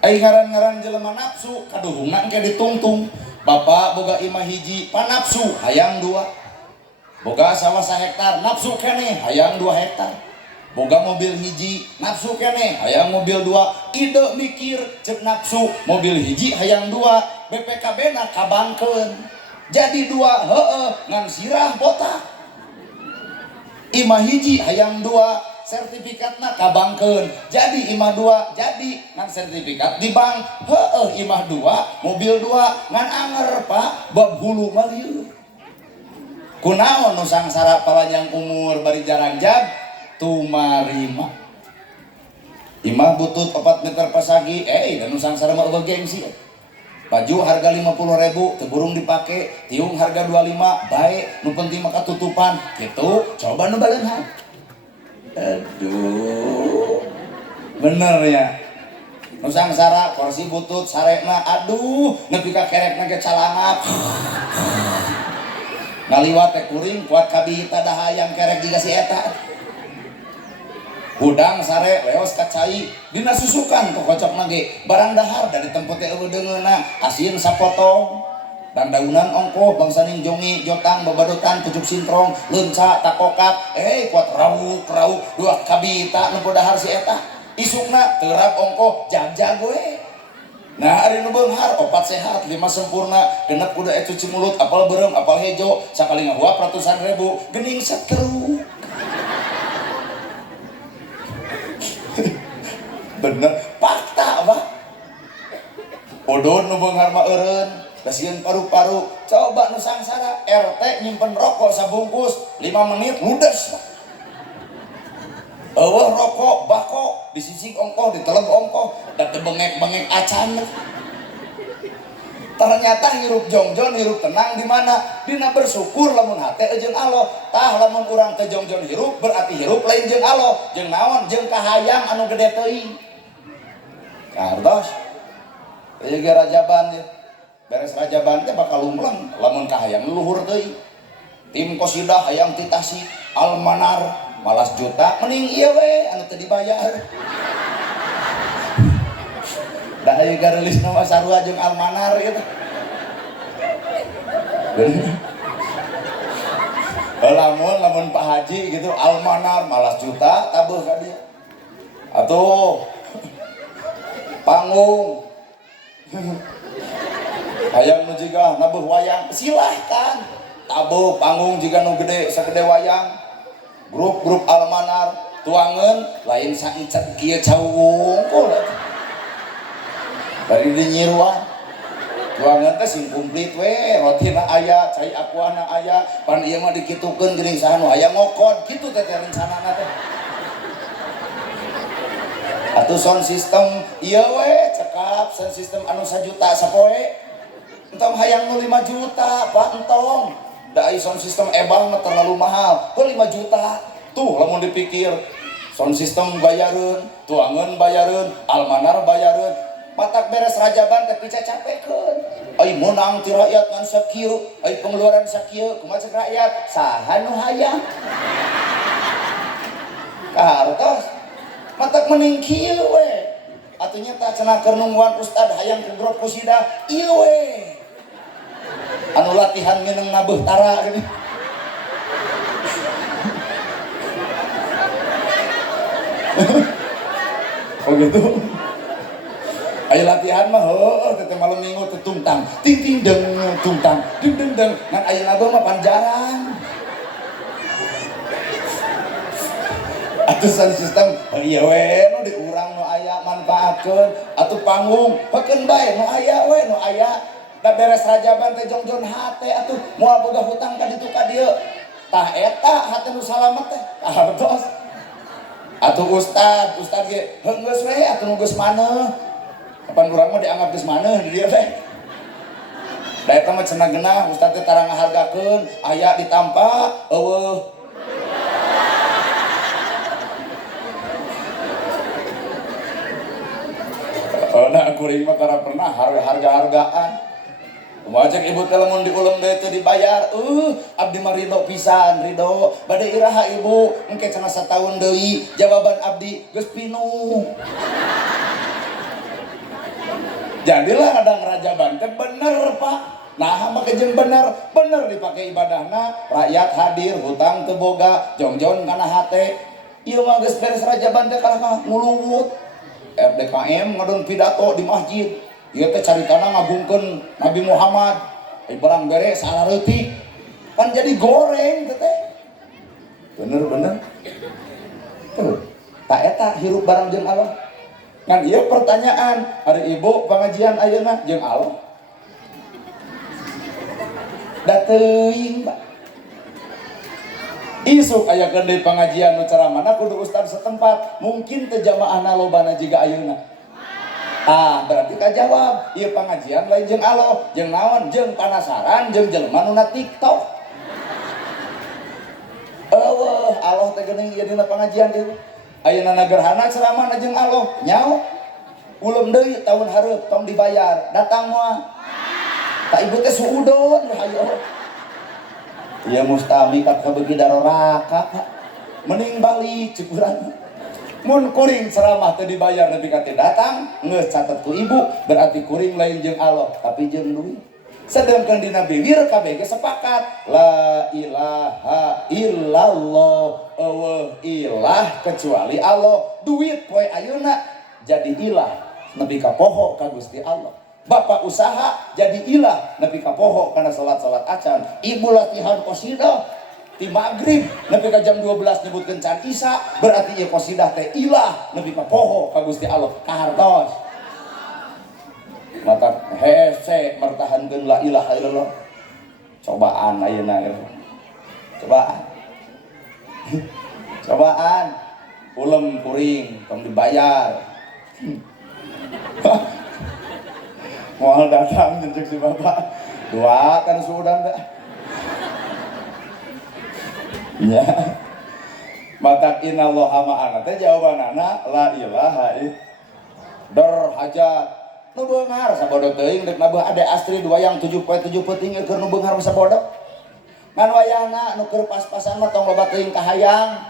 Ai ngaran-ngaran jelema nafsu kaduhungna engke ditungtung. Bapak boga imah hiji panapsu hayang 2. Boga sawah 1 hektar nafsu keneh hayang 2 hektar. Boga mobil hiji nafsu keneh hayang mobil 2. Ide mikir cek nafsu mobil hiji hayang 2 BPKB na kabangkeun. Jadi 2 heueuh ngan sirah botak. Imah hiji hayang 2 sertifikatna kabangkeun jadi imah 2 jadi ngan sertifikat di bank heueuh imah 2 mobil 2 ngan anger Pak bab hulu mah lieur kunaon nu sangsara panjang umur bari jarang jag tumarima imah butut 4 meter persagi dan nu sangsara mah eueuh gengsi baju harga 50.000 teu burung dipake tiung harga 25 bae nu penting mah katutupan kitu coba nu baleunhan. Aduh bener ya nu sangsara kursi butut sarena aduh nepi ka kerekna ge calangap ngaliwat teh kuring kuat kabihita dahayang kerek jiga si eta hudang sare leos ka cai dina susukan kok kocokna ge barang dahar dari tempat teh eueuh deungeuna asin sapotong dan daunan ongkoh bangsaning jongi jotang babadotan pucuk sintrong leunca takokak kuat rauk dua kabita nu dahar si eta isukna teurap ongkoh jag we nah ari nu beunghar 4 sehat 5 sempurna genep kudu cuci mulut apal beureum apal hejo sakali ngahuap ratusan ribu geuning setruk bener fakta Pak odon nu beunghar mah eureun kasieun paru-paru coba nu sangsara RT nyimpen rokok sabungkus 5 menit ludes eueuh rokok bako disisik ongkoh, diteleb ongkoh, dan bengek-bengek acan. Ternyata hirup jongjon, hirup tenang di mana? Dina bersyukur lamun hate jeung Allah. Tah lamun urang teh jongjon hirup berarti hirup lain jeung Allah. Jeung naon? Jeung kahayang anu gede teuing. Kartos. Ieu ge rajaban ye. Beres rajaban teh bakal lumleng lamun kahayang luhur teuing. Tim qosidah hayang ti Tasik, Almanar, malas juta mending ieu we anu teu dibayar. Da aya garelis nama sarua jeung Almanar gitu. Lamun Pak Haji gitu Almanar malas juta tabuh ka dia. Atuh panggung. Hayang nu jiga nabuh wayang silahkan. Tabuh panggung jiga nu gede sagede wayang. Grup Almanar tuangan lain saencet kieu cawungkul. Bari dinyiruan tuangan teh sing komplit we rotina aya cai aquana aya pan ieu mah dikitukeun geuning saha nu aya ngokod kitu teh rencanana teh atuh sound system ieu we cekap sound system anu 1 juta sapoe entong hayang nu 5 juta Pak entong da ai sound system ebang mah terlalu mahal ku 5 juta tuh lamun dipikir sound system bayareun tuangan bayareun Almanar bayareun matak beres rajaban teh pica capekeun. Ai menang ti rakyat ngan sakieu, ai pengeluaran sakieu kumaha cek rakyat? Saha nu hayang? Kartos. Matak mending kieu we. Atuh nya tah cenah keur nungguan ustad hayang ke grup qosidah ieu we. Anu latihan ngeunang nabeuh tara gini. Oh gitu. Ayo latihan mah heueuh teh malam minggu teh tungtang ting ting deng tungtang deng deng deng ngan ayeuna mah pan jarang atuh sound system ieu we nu di urang nu aya manfaatkeun atuh panggung peukeun bae nu aya we nu aya da beres rajaban teh jongjon hate atuh moal boga hutang ka ditu ka dieu tah eta hate nu salamet teh artos atuh ustad ge geus we atuh nu geus maneh kapan urang mah dianggap geus maneh di dieu teh. Da eta mah cenah geunah ustad teh tara ngahargakeun, aya ditampa eueuh. Da kuring mah tara pernah harga-hargaan. Kumaha cek ibu teh lamun diulem deui teh dibayar, abdi mah ridho pisan, ridho. Bade iraha ibu, engke cenah sataun deui, jawaban abdi geus pinuh. Jadilah ada ngerajaban teh bener Pak. Nah mah jeung bener dipake ibadahna, rakyat hadir, hutang teu boga, jongjon kana hate. Ieu mah geus beres rajaban teh kalah nguluwut. RDKM ngadon pidato di masjid. Ieu teh caritana ngagungkeun Nabi Muhammad. Ai barang bere salareutik. Kan jadi goreng teh. Bener. Tuh, tak eta hirup barang jeung Allah. Kan iya pertanyaan, hari ibu pengajian ayeuna jeung Allah. Da teuing, Pak. Isuk aya deui pengajian nu ceramahna kudu ustad setempat, mungkin teu jamaahna lobana jiga ayeuna. Berarti kajawab, ieu pengajian lain jeung Allah, jeung naon? Jeung panasaran, jeung jelema nu na TikTok. Allah teh geuning ieu dina pengajian ieu. Ayeuna gerhana ceramah jeung Allah nyaho ulem deui tahun hareup tong dibayar datang moal ka ibu teh suudon hayo ieu mustami ka beuki daroraka mending balik cukuran mun kuring ceramah teu dibayar nepi ka teh datang geus catet ku ibu berarti kuring lain jeung Allah tapi jeung duit sedangkan dina bibir kabeh ge sepakat la ilaha illallah ilah kecuali Allah duit poe ayeuna jadi ilah nepi ka poho ka Gusti Allah bapak usaha jadi ilah nepi ka poho kana salat acan ibu latihan qosidah ti magrib nepi ka jam 12 nyebutkeun can Isya berarti ieu qosidah teh ilah nepi ka poho ka Gusti Allah kahartos mata hese mertahankeun la ilaha illallah cobaan ayeuna cobaan ulem kuring tong dibayar. Moal datang jeung si bapak doakan sudah dah ya matak innallaha ma'ana teh jawabanana la ilaha illallah hajat nu beunghar sabodo teuing dek nabeuh ade Astri dua yang 7 peuting keur nu beunghar sabodo ngan wayahna nu keur pas-pasan mah tong loba teuing kahayang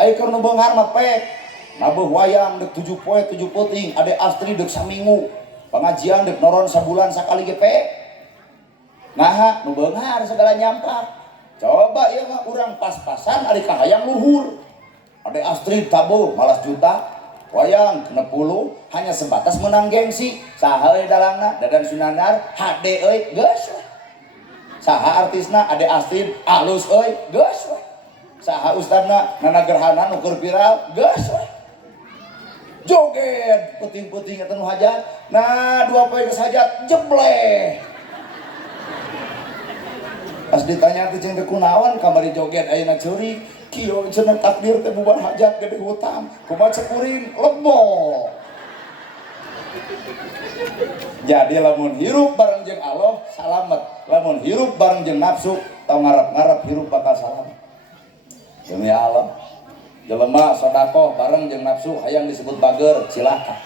ai keur nu beunghar mah pek nabeuh wayang dek 7 peuting ade Astri dek saminggu pengajian dek noron sabulan sakali ge pe nah nu beunghar segala nyampak coba ya mah urang pas-pasan ari kahayang luhur ade Astrid tabuh malas juta wayang 60 hanya sebatas menang gengsi saha euy dalangna Dadan Sunanar HD euy geus we saha artisna ade Astrid alus euy geus we saha ustadna Nana Gerhana nu keur viral geus we joget puting-puting eta nu hajat nah 2 poe geus hajat jebleh pas ditanya teh jeung teh kunaon kamari joget ayeuna ceurik kieu cenah takdir teh bubar hajat gede hutang kumaha cekuring lebo jadi lamun hirup bareng jeung Allah salamet lamun hirup bareng jeung nafsu tau ngarep-ngarep hirup bakal salamet demi Allah jelema sedekah bareng jeung nafsu hayang disebut bager silakan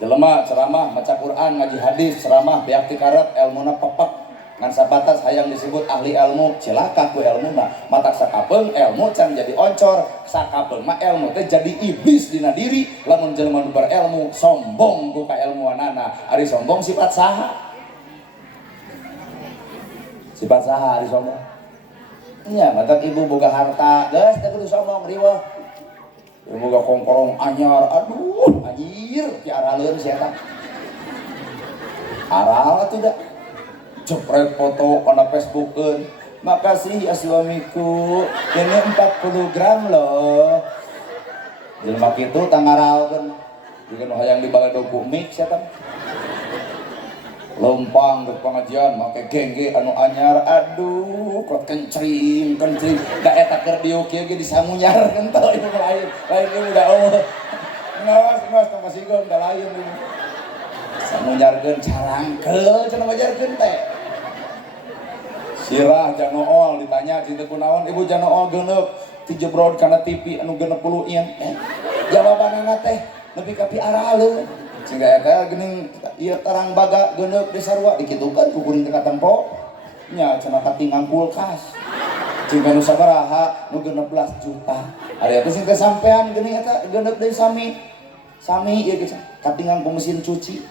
jelema ceramah maca Quran ngaji hadis ceramah beak ti karep elmuna pepek ngan sabatas hayang disebut ahli ilmu cilaka ku ilmuna matak sakapeung ilmu can jadi oncor sakapeung mah ilmu teh jadi iblis dina diri lamun jelema nu berilmu sombong ku ka ilmuanana ari sombong sifat saha ari sombong nya matak ibu boga harta geus teh kudu sombong riweuh ibu boga kongkorong anyar aduh anjir ti araleun si eta aral atuh da jepret foto pada Facebookeun makasih ya suamiku ini 40 gram loh jelema kitu tangaralkeun jeung hayang dibaledogu mix eta lompang ke pengajian make gengge anu anyar aduh kok kencring da eta keur diuk kieu ge disamunyar kentel itu lain ieu udah ngeus tong masigong da lain samunyarkeun carangkeul cenah majarkeun teh sirah janool ditanya cinta kunaon ibu janool geuneup ti jebrod kana TV anu 60 ien jawabanana teh nepi ka piaraleun sehingga eta geuning ieu tarang baga geuneup di sarua dikitukeun ku kuring teh katempo nya cenah katingang kulkas sehingga nu sabaraha nu 16 juta ari eta sing teh sampean geuning eta geuneup deui sami ieu geus katingang ku mesin cuci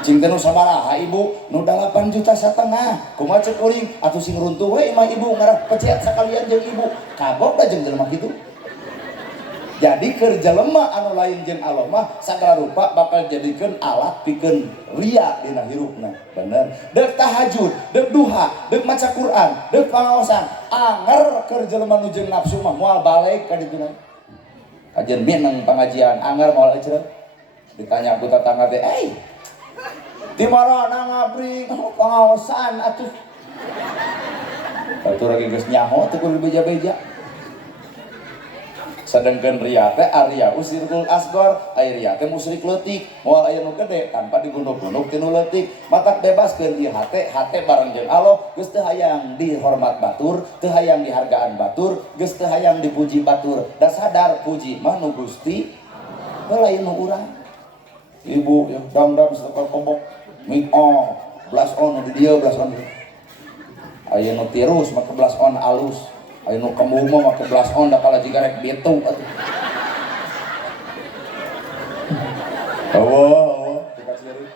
cinta nu sabaraha ibu nu 8 juta setengah kumaha cek uring atuh sing runtuh we imah ibu ngarah pecet sakalian jeung ibu kagok da jeung jelema kitu jadi keur jelema anu lain jeung Allah mah sagala rupa bakal jadikeun alat pikeun ria dina hirupna bener deuk tahajud deuk duha deuk maca Quran deuk pangaosan anger keur jelema nu jeung nafsu mah moal balik ka dituna kajian minang pengajian anger moal eceureuh ditanya ku tetangga teh di marana ngabring pengaosan atuh atuh lagi geus nyaho teu kudu beja-beja sedengkeun ria teh arya usirkul asgor aya ria teh musyrik leutik moal aya nu gede tanpa digunduk-gunduk ti nu leutik matak bebaskeun ieu hate bareng jeung Allah geus teu hayang dihormat batur teu hayang dihargaan batur geus teu hayang dipuji batur da sadar puji mah nu Gusti lain nu urang ibu yang dam-dam sekal kobok mik on blas on di dia blas on aya nu tirus make blas on alus aya nu kembuh mah make blas on da kala jiga rek betu atuh dikasih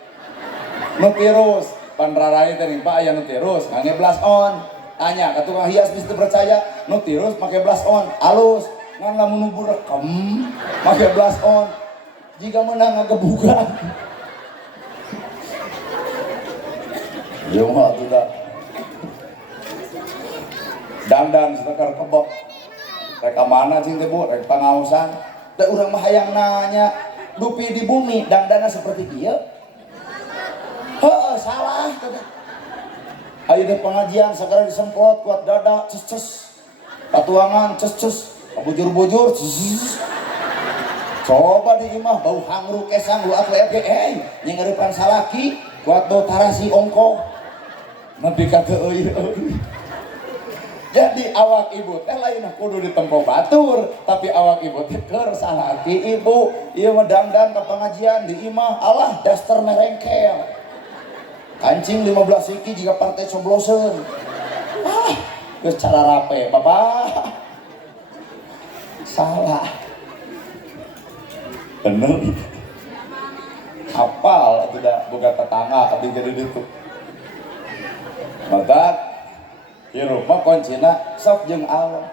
nu tirus pan rarai teh Pak aya nu tirus ngangge blas on tanya ka tukang hias geus teu percaya nu tirus make blas on alus ngan lamun nu burekem make blas on jika menang ngagebugan ya mah tuh dah dandan sekar kebok rek mana cing teh bu rek pangaosan da urang mah hayang nanya dupi di bumi dandana seperti kieu heuh salah teh aya di pengajian sagara disemprot kuat dada ces patuangan ces bujur-bujur. Coba di imah bau hangruk kesang lu atlet nyengeripan salaki kuat bau tarasi ongko nepi ka teu euy. Jadi awak ibu teh lain kudu ditempo batur, tapi awak ibu teh keur salaki ibu ieu mah dangdan ka pengajian di imah alah daster merengkel. Kancing 15 siki jika partai cobloseun. Geus cara rape bapak. Salah. Bener. Apal tidak boga tetangga abdi jadi ditu. Maka hirup mah kuncina sok jeung Allah.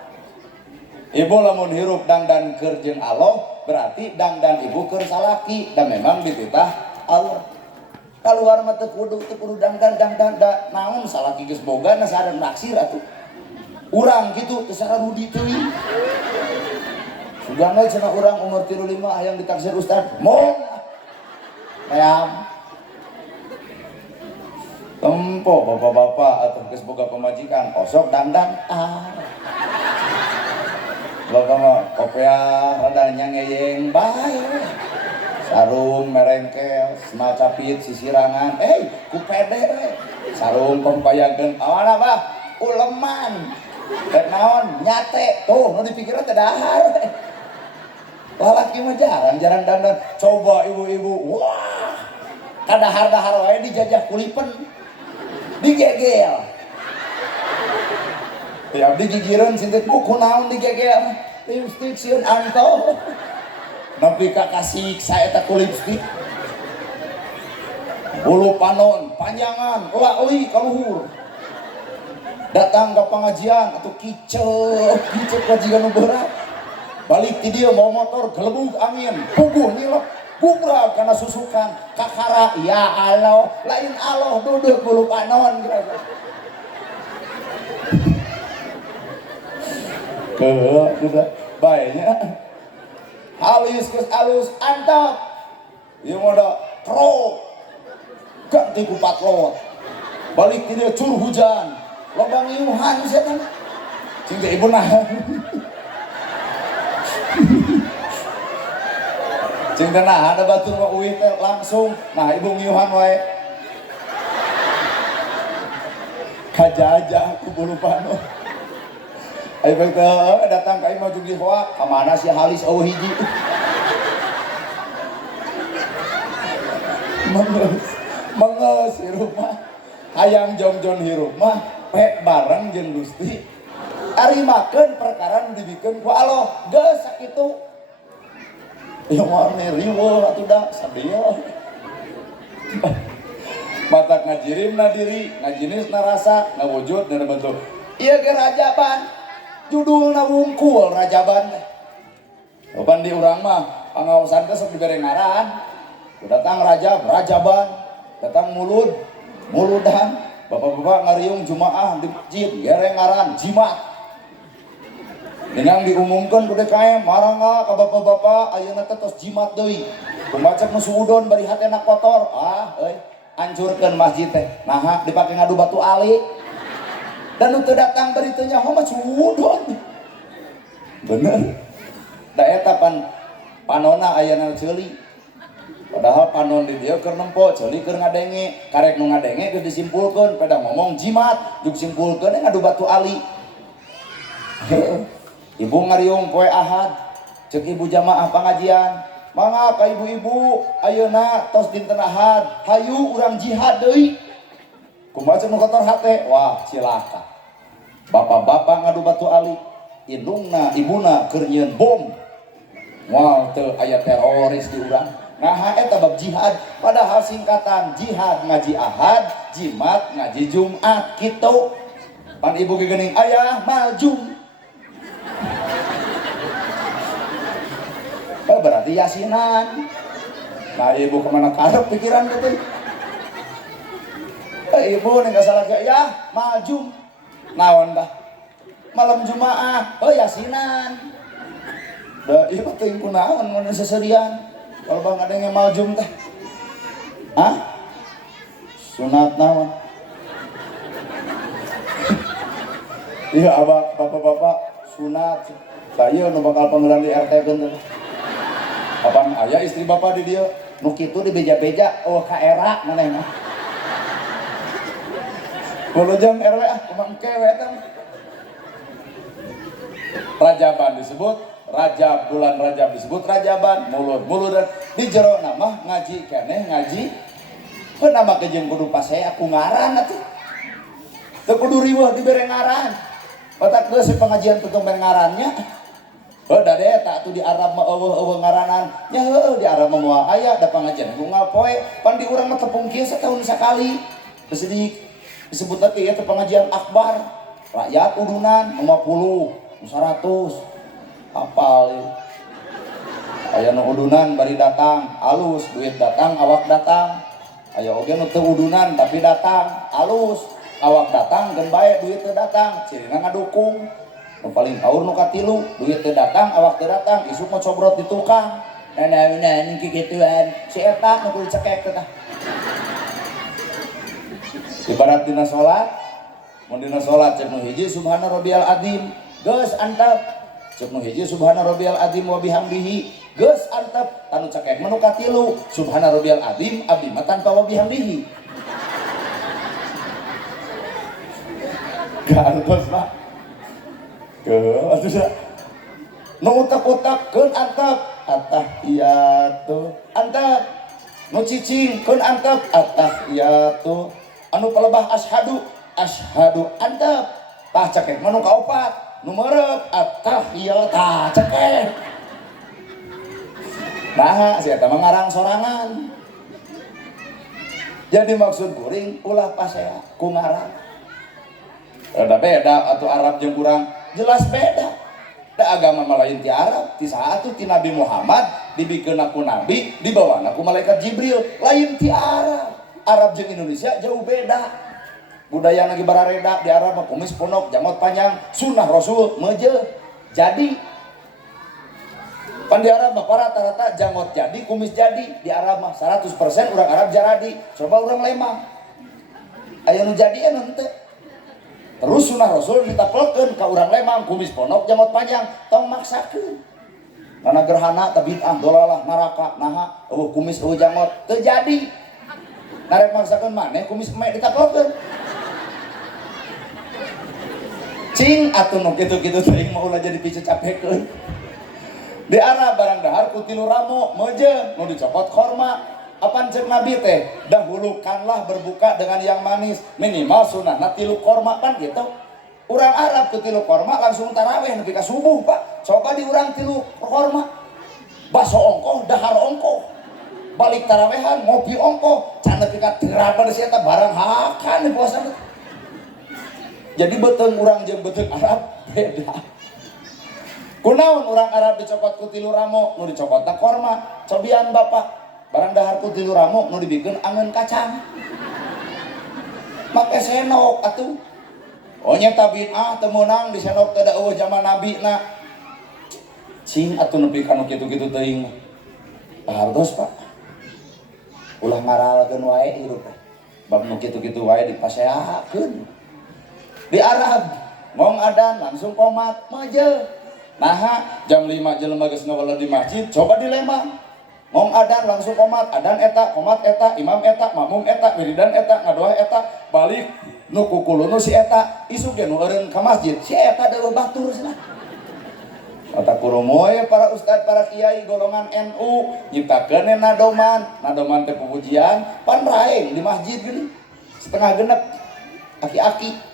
Ibu lamun hirup dangdan keur jeung Allah, berarti dangdan ibu keur salaki dan memang dititah Allah. Kaluar mah teu kudu dangdan da naon salaki geus boga na sareng naksir atuh. Urang kitu teu sararudi teuing. Sugana cenah urang umur 35 hayang ditaksir ustad. Mong. Ayam. Tempo bapak-bapak atuh geus boga pamajikan, osok dangdan. Bapak mah kopea rada nyangeyeng bae. Sarung merengkel, sena capit sisirangan. Ku pede. Sarung pempayangkeun awana bah uleman. Dek naon nyate tuh nu dipikiran teh dahar. Lalaki mah jarang dandan. Coba ibu-ibu, wah, kadahar-dahar wae dijajah kulipen, digegel. Ya digigireun sintet buku naon digegel, lipstik sieun anto. Nepi ka kasiksa eta ku lipstik. Bulu panon, panjangan, lali kaluhur. Datang ke pengajian atau kicep kajian nu berat. Balik ti dieu mau motor gelebug angin, puguh nyilep, bubrag kana susukan, kakara ya Allah, lain Allah duduk bulu panon. Udah baiknya. Halus geus alus antap. Ieu mah da pro. Ganti ku patlot. Balik ti dieu cur hujan. Loba ngiuhan sia teh. Cing teh ibu nahan. Cing teh nah ada batur mah uih teh langsung. Nah ibu ngiuhan wae. Kajaja ku bulu panon. Ayo teh datang ka imah jugi hoak, ka mana si halis eueuh hiji. Mengeus hirup mah. Hayang jongjon hirup mah pe bareng jeung Gusti. Arimakeun perkara nu dibikeun ku Allah. Geus sakitu. Ieu mah riweuh atuh da sadia. Mata ngajirimna diri, ngajinisna rasa, ngawujud dan bentuk. Ieu ge rajaban. Judulna wungkul rajaban teh. Oban di urang mah pangaosan teh sok dibere ngaran. Datang rajaban, datang muludan. Bapak-bapak ngariung jumaah di masjid gereng ngaran jimat. Dengan diumumkan ku DKM marangga ka bapak-bapak ayeuna teh tos jimat deui. Kumacek nu suudon bari hatena kotor. Hancurkeun masjid teh. Naha dipake ngadu batu ali. Dan untuk datang dari teu nyaho mah suudon. Bener. Da eta panona ayeuna ceuli. Padahal panon di dieu keur nempo, ceuli keur ngadenge, karek nu ngadenge geus disimpulkeun, pada ngomong jimat, juk simpulkeun ngadu batu ali. Ibu ngariung poe Ahad, ceuk ibu jamaah pengajian, mangga ka ibu-ibu, ayeuna tos dinten Ahad, hayu urang jihad deui. Kumaha nu kotor hate? Wah, cilaka. Bapak-bapak ngadu batu ali, indungna ibuna keur nyieun bom. Wah, teu aya teroris di urang. Nah, eta bab jihad, padahal singkatan jihad ngaji Ahad, jimat ngaji Jumat gitu. Pan ibu gegening ayah maljum. Berarti yasinan. Nah, ibu kemana karep pikiran gitu. Ibu nih gak salah ke ya maljum. Naon dah. Malam Jumaah, yasinan. Da ieu teh kunaon mun seserian. Kalau bang ada yang maljum teh, sunat naon? Iya abah bapak-bapak sunat kayu nu bakal panggilan di RT kan. Apaan aya istri bapak di dia? Nu kitu di beja-beja, oh ka era manehna. Kulujeng RW kumaha kewe eta. Rajaban disebut Rajab, bulan Rajab disebut Rajaban, mulut di jero nama ngaji keneh ngaji. Heuh nama kejeung kudu pasea aku ngaran atuh. Teu kudu riweuh dibere ngaran. Otak geus pengajian teu bere ngarannya. Heuh da eta atuh di Arab mah eueuh ngaranan. Nya heueuh di Arab mah moal aya da pengajian unggal poe pan di urang mah tepung kieu satahun sakali. Geus disebut teh ieu pengajian akbar. Rakyat udunan 50, 100. Apal ya. Aya nu udunan bari datang, alus, duit datang, awak datang. Aya oge nu teu udunan tapi datang, alus, awak datang geun bae duit teu datang, cirina ngadukung. Nu paling aur nu katilu, duit teu datang, awak teu datang, isuk mah cobrot di tukang. Nah kikituan, si eta nu kudu cekek teh tah. Ibarat dina salat, mun dina salat cek nu hiji subhana rabbiyal azim, geus antep. Cek nu hiji subhana rabbiyal azim wa bihamdihi, geus antep. Anu cekek menu katilu subhana rabbiyal azim abdi mah tanpa wa bihamdihi. Gantos Pak. Atuh nu utak-utak keun antep atahiyatu antep. Nu cicing keun antep atahiyatu. Anu palebah asyhadu antep. Tah cekek menu kaopat nu meureup at-tahiyat tah cekeh. Nah, si eta mah ngarang sorangan. Jadi maksud kuring ulah pasea ku ngarang. Ada beda atau Arab jeung urang jelas beda. Da agama mah lain ti Arab, ti saatu ti Nabi Muhammad dibikeun ku nabi, dibawana ku malaikat Jibril, lain ti Arab. Arab jeung Indonesia jauh beda. Budaya lagi barareda di Arab kumis ponok jamot panjang sunnah rasul meje jadi pan di Arab mah rata-rata jamot jadi kumis jadi di Arab mah 100% orang Arab jaradi coba orang Lembang aya nu jadi anu teu terus sunnah rasul ditapelkeun ka urang Lembang kumis ponok jamot panjang tong maksakeun karena gerhana tabid'ah dolalah neraka naha kumis jamot teu jadi narek maksakeun maneh kumis emek ditapelkeun cing atuh nu kitu-kitu teuing mah ulah jadi picu capekeun. Di Arab barang dahar ku tilu ramo meuje nu dicopot korma. Apan ceuk Nabi teh, dahulukanlah berbuka dengan yang manis, minimal sunahna tilu korma pan gitu. Urang Arab ku tilu korma langsung tarawih nepi ka subuh, Pak. Coba di urang tilu korma. Baso ongkoh, dahar ongkoh. Balik tarawehan ngopi ongkoh, can nepi ka tirapan si eta barang hakan di puasa. Jadi beteung urang jeung beteung Arab beda. Kunaon urang Arab dicopot ku tilu ramo, nu dicopotna korma. Cobian Bapak, barang dahar ku tilu ramo nu dibikeun angeun kacang. Make senok atuh. Oh nya tabi'ah teu meunang di senok teh da eueuh zaman nabina. Cing atuh nepi ka nu kitu-kitu teuing. Hartos Pak. Ulah ngaralkeun wae hirup. Bab nu kitu-kitu wae dipaseakeun. Di Arab ngong adan langsung komat meuje. Nah jam 5 jelema geus ngawala di masjid coba di Lembang ngong adan langsung komat adan eta komat eta imam eta makmum eta wiridan eta ngadoa eta balik nu kukulunu si eta isuk ge nu eureun ka masjid si eta dewe batur cenah. Otak kurumoy para ustad para kiai golongan NU nyiptakeun nadoman teh pujian pan raeng di masjid geuning setengah genep aki-aki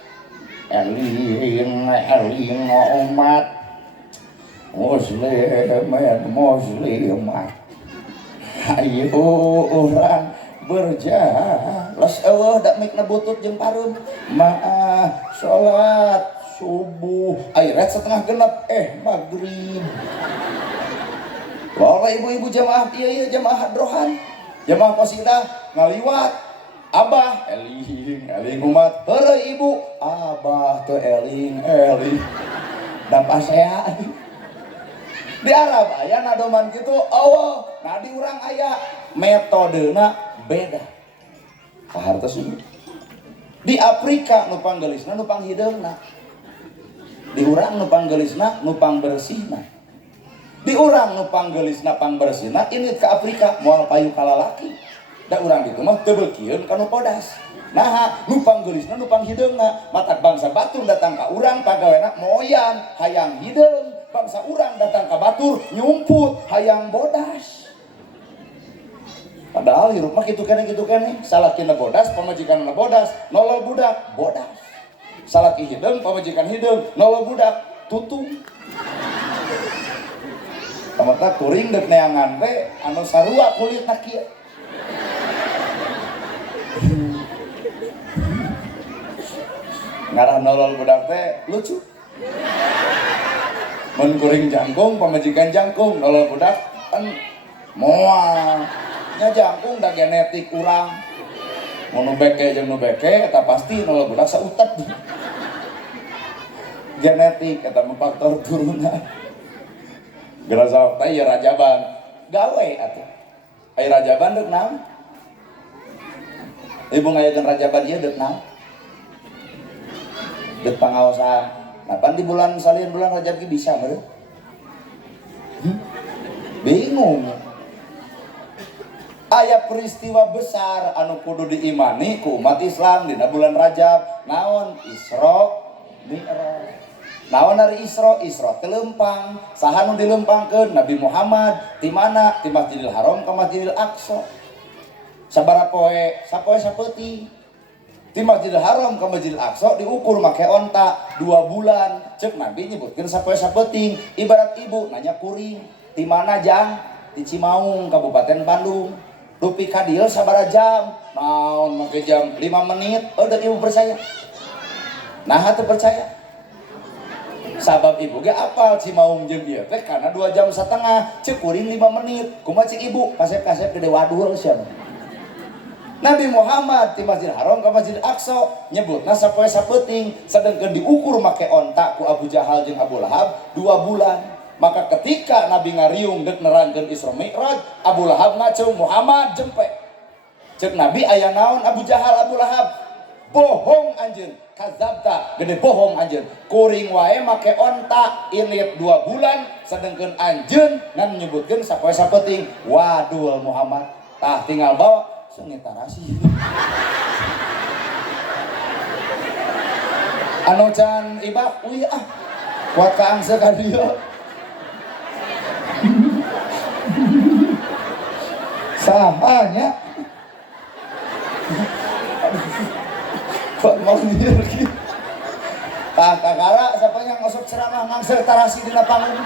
Eling umat muslimat ayo orang berjalan eueuh da mikna butut jeung parum maah salat subuh airet setengah genep maghrib. Kalau ibu-ibu jamaah ieu jamaah hadrohan jamaah qasidah ngaliwat Abah eling umat heureuh ibu abah teu eling da pasea di Arab aya nadoman kitu eueuh nah di urang aya metodena beda sahartos di Afrika nu panggeulisna nu panghideungna Di urang nu panggelisna nu pangbersihna. Di urang nu panggelisna pangbersihna ini ke Afrika moal payu kalalaki. Da urang ditu mah teu beukieun kana podas. Nah, nu panggelisna nu panghideungna, matak bangsa batur datang ka urang pagawena moyan hayang hideung, bangsa urang datang ka batur nyumput hayang bodas. Padahal hirup mah kitu keneh salakina bodas pamajikanna bodas, nolol budak bodas. Salaki hideung pamajikan hideung, nolol budak tutung. Tamata kuring deuk neangan teh anu sarua kulitna kieu. Ngarah nolol budak teh lucu. Mun kuring jangkung pamajikan jangkung, nolol budak kan moal. Nya jangkung da genetik urang. Mun nu beke jeung nu beke eta pasti nolol budak sautet. Genetik eta mah faktor turunan. Gerasa teh ya rajaban gawe atuh. Aya rajaban deuk naon? Ibu ngayakeun rajaban ieu deuk naon? Deuk pangaosan. Nah, pan di bulan salieun bulan Rajab ge bisa meureun. Bingung. Aya peristiwa besar anu kudu diimani ku umat Islam dina bulan Rajab. Naon? Isra Mi'raj. Naon ari Isra? Isra teh leumpang. Saha nu dileumpangkeun? Nabi Muhammad. Ti mana? Ti Masjidil Haram ka Masjidil Aqsa. Sabaraha poe? Sapoe sapeuting. Ti Masjidil Haram ka Masjidil Aqsa diukur make onta 2 bulan. Ceuk Nabi nyebutkeun sapoe sapeuting. Ibarat ibu nanya kuring, ti mana Jang? Ti Cimaung, Kabupaten Bandung. Dupi ka dieu sabaraha jam? Naon make jam 5 menit. Deuk ibu percaya. Nah teu percaya. Sabab ibu ge apal Cimaung jeung ieu teh kana 2,5 jam. Ceuk kuring 5 menit. Kumaha cik ibu? Kasep-kasep gede wadul sia. Nabi Muhammad ti Masjidil Haram ka Masjidil Aqsa nyebutna sapoe sapeuting, sedengkeun diukur make onta ku Abu Jahal jeung Abu Lahab 2 bulan. Maka ketika Nabi ngariung deuk nerangkeun Isra Mi'raj, Abu Lahab ngacung, Muhammad jempe. Ceuk Nabi aya naon Abu Jahal Abu Lahab? Bohong anjeun, kadzabta, gede bohong anjeun. Kuring wae make onta ilit 2 bulan, sedengkeun anjeun ngan nyebutkeun sapoe sapeuting. Waduh Muhammad, tah tinggal bawa sengetarasi. Anu can ibak, wih kuat ka angse ka dieu. Sahanya kok mau mikir gitu. Kakara siapa yang ngosok ceramah ngangser tarasi dina panggung.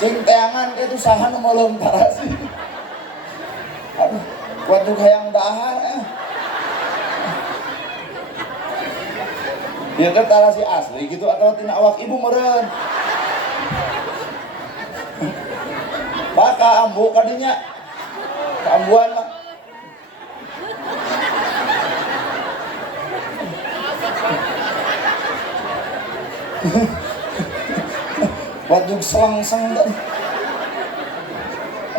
Cing teangan itu saha nu meuleum tarasi. Aduh, kuat juga hayang dahar Dia kan tarasi asli gitu atau tina awak ibu meureun. Baka ambu kadinya. Keambuan mah. Wajug selang-seng dan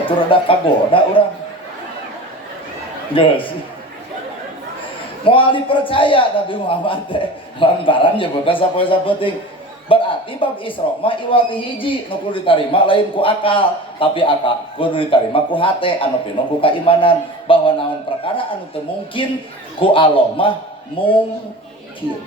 atuh rada kagoda urang. Geus. Moal dipercaya Nabi Muhammad teh lantaran nyebutna sapoe sapeuting. Berarti bab Isra mah iwal ti hiji nu kudu ditarima lain ku akal, tapi akal kudu ditarima ku hate anu pinu ku keimanan bahwa naon perkara anu teu mungkin ku Allah mah mungkin.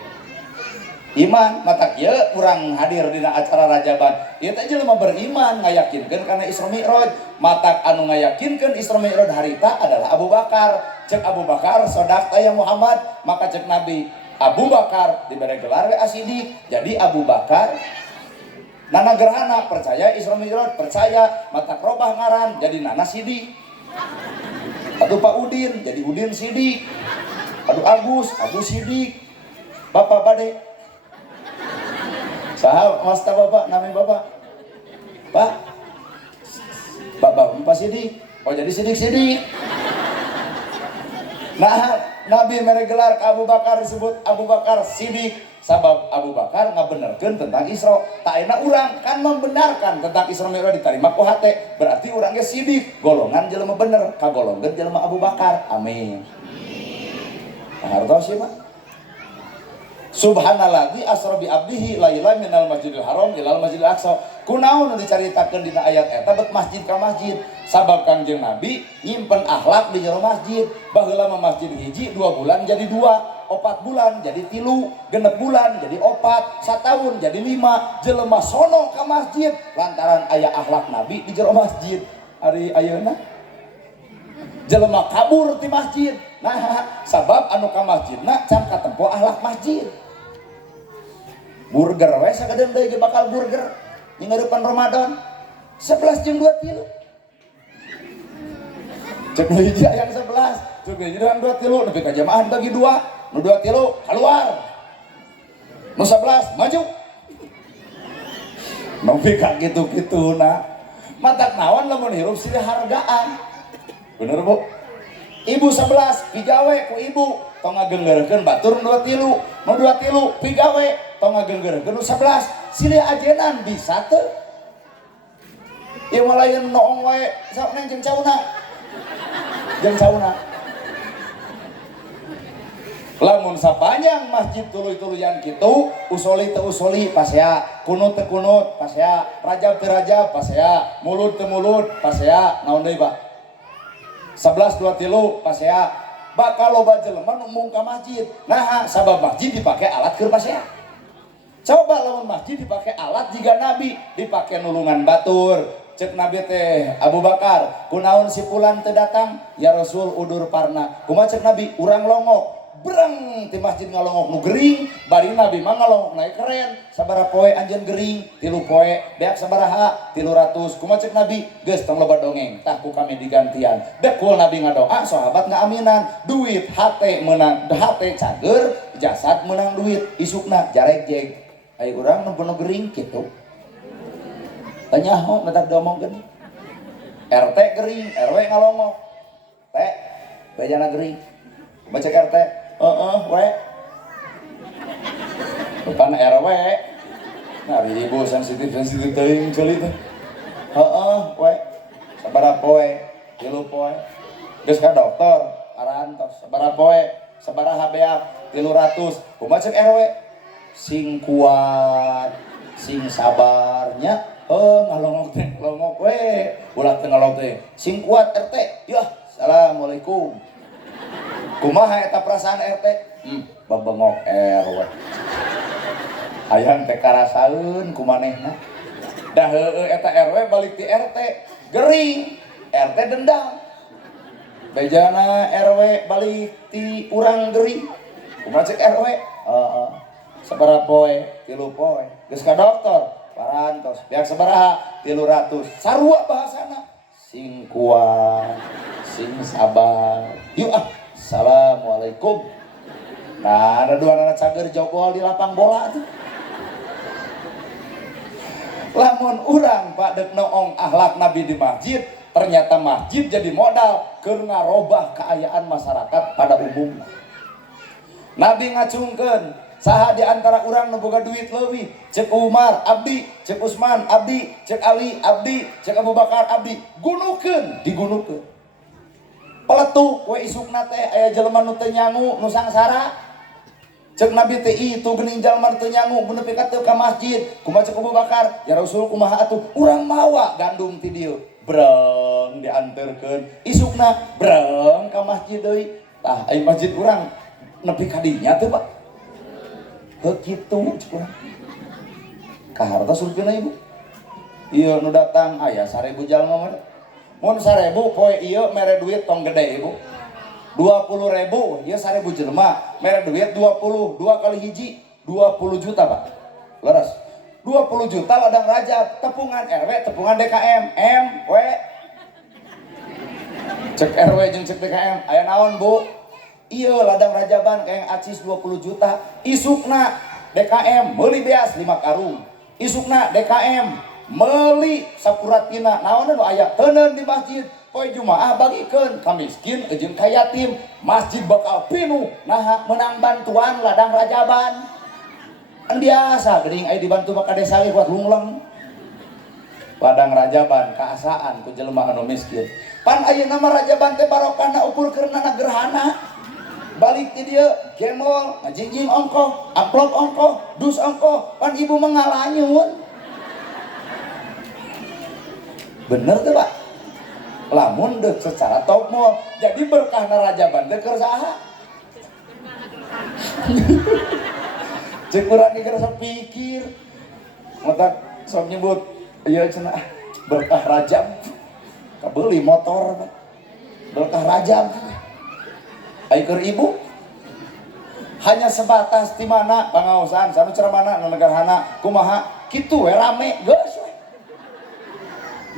Iman mata kieu urang hadir dina acara rajaban. Ieu teh jelema beriman ngayakinkeun kana Isra Mi'raj. Matak anu ngayakinkeun Isra Mi'raj harita adalah Abu Bakar. Cek Abu Bakar sodaqta ya Muhammad, maka cek Nabi Abu Bakar diberi gelar As-Siddiq. Jadi Abu Bakar nana gerhana percaya Isra Mi'raj, percaya matak robah ngaran jadi nana Siddiq. Aduh Pak Udin jadi Udin Siddiq. Aduh Agus Siddiq. Bapak bade saha masta bapak namanya bapak Pak Bapak Siddiq. Oh jadi Siddiq. Nah Nabi mere gelar ke Abu Bakar disebut Abu Bakar Siddiq. sabab Abu Bakar ngabenerkeun tentang Isra. Tak enak urang kan membenarkan tentang Isra Mi'raj diterima ku hate, berarti urang ge sidik, golongan jelema bener, kagolongkeun jelema Abu Bakar. Amin. Hartos mah. Subhanalladzi asra bi abdihi lailan minal masjidil haram ilal masjidil aqsa. Kunaon nu dicaritakeun dina ayat eta bet masjid ka masjid. Sabab Kangjeng Nabi nyimpen akhlak di jero masjid. Baheula mah masjid hiji 2 bulan jadi 2, 4 bulan jadi 3, 6 bulan jadi 4, 1 tahun jadi 5. Jelema sono ka masjid lantaran aya akhlak Nabi di jero masjid. Ari ayeuna jelema kabur ti masjid. Nah, sabab anu ka masjidna can katempo akhlak masjid. Burger we sakadeung deui ge bakal burger nyingeurepan Ramadan 11 jeung 2 tilu. Cek nu hiji yang 11, cek nu hiji yang 2 tilu, nepi ka jamaah bagi 2, nu 2 tilu keluar. Nu 11 maju. Nepi ka kitu-kituna. Matak naon lamun hirup silih hargaan. Bener Bu? Ibu 11 pigawe ku ibu tong ngagenggeurkeun batur 2 tilu, nu 2 tilu pigawe tong ngagenggeurkeun nu 11 silih ajenan bisa teu? Ieu mah lain noong wae sok neng jeung cauna. Jeung cauna. Lamun sapanjang masjid tuluy-tuluyan kitu, usoli teu usoli pasea, kunut teu kunut pasea, rajab teu rajab pasea, mulut teu mulut pasea, naon deui Pak? 11 2 tilu pasea bakal loba jelema nu mung ka masjid. Nah, sabab masjid dipake alat keur pasea. Coba lamun masjid dipake alat jiga Nabi, dipake nulungan batur. Cek Nabi teh Abu Bakar, kunaon si fulan teu datang? Ya Rasul udur parna. Kumaha cek Nabi? Urang longok. Bereng ti masjid ngalongok nu gering, bari Nabi mah ngalongok naik keren. Sabaraha poe anjeun gering? 3 poe. Beak sabaraha? 300. Kumaha cek Nabi? Geus tong loba dongeng, tah ku kami digantian. Beak kul Nabi ngadoa, sahabat ngaaminan. Duit hate menang, hate cager, jasad menang duit. Isukna jarek jeg. Ai urang nu penuh gering kitu. Tanya ho ngetak diomongkeun. RT gering, RW ngalongok. Teh, bejana gering. Baca RT. We. Bukan RW. Nah, ibu sensitif teuing ceuli teh. We. Sabaraha poe? 3 poe. Geus ka dokter, arantos. Sabaraha poe? Sabaraha beak? 300. Kumaha cek RW? Sing kuat, sing sabarnya. Ngalongok teh, ngalongok we. Ulah teh ngalongok teh. Sing kuat RT. Yah, assalamualaikum. Kumaha eta perasaan RT? Babengok RW. Hayang teh karasaeun ku manehna. Da heueuh eta RW balik ti RT, gering. RT dendam. Bejana RW balik ti urang gering. Kumaha cek RW? Sabaraha poe? 3 poe. Geus ka dokter, parantos. Beak sabaraha? 300. Sarua bahasana. Sing kuat, sing sabar. Yuk assalamualaikum. Nah, ada 2 anak cager jogol di lapang bola tuh. Lamun urang Pak dek noong akhlak Nabi di masjid, ternyata masjid jadi modal keur ngarobah keayaan masyarakat pada umumnya. Nabi ngacungkeun, saha di antara urang nu boga duit leuwih? Cek Umar abdi, cek Utsman abdi, cek Ali abdi, cek Abu Bakar abdi. Gunukeun, digunukeun. Peletuk we isukna teh aya jelema nu teu nyangu, nu sangsara. Cek Nabi teh itu geuning jalma nu teu nyangu, bener nepi ka teu ka masjid. Kumaha cek Abu Bakar? Ya Rasul kumaha atuh? Urang mawa gandum ti dieu. Breng dianterkeun. Isukna breng ka masjid deui. Tah ai masjid urang nepi ka dinya teh, Pak. Heuh kitu cek urang. Ka harta surgeuna ibu. Ieu nu datang aya 1000 jalma mah. Mun 1000 poe ieu mere duit tong gede ibu. 20.000 ieu 1000 jelema mere duit 20, 2 kali hiji 20 juta Pak. Leres. 20 juta ladang Rajab, tepungan RW, tepungan DKM, W. Cek RW jeung cek DKM, aya naon Bu? Ieu ladang Rajaban kayak acis 20 juta. Isukna DKM meuli beas 5 karung. Isukna DKM meuli sapuratina naon anu aya teuneun di masjid poe Jumaah bagikeun ka miskin jeung ka yatim, masjid bakal pinuh. Nah menang bantuan ladang Rajaban. Kan biasa geuning aya dibantu maka desa ge kuat lungleng. Ladang rajaban kaasaan ku jelema anu miskin. Pan ayeuna mah rajaban teh barokahna ukurkeunna gerhana. Balik ti dieu gemol, ngajingjing ongkoh, amplop ongkoh, dus ongkoh, pan ibu mengalanyun. Bener tuh Pak. Lamun deuk secara top mall, jadi berkahna rajaban teh keur saha? Cek urang ge keur pikir. Motak sok nyebut ieu cenah berkah rajab. Kabeli motor berkah rajab. Aikeur ibu hanya sebatas di mana pangaosan sanu ceramana nu negarana kumaha kitu we rame geus we.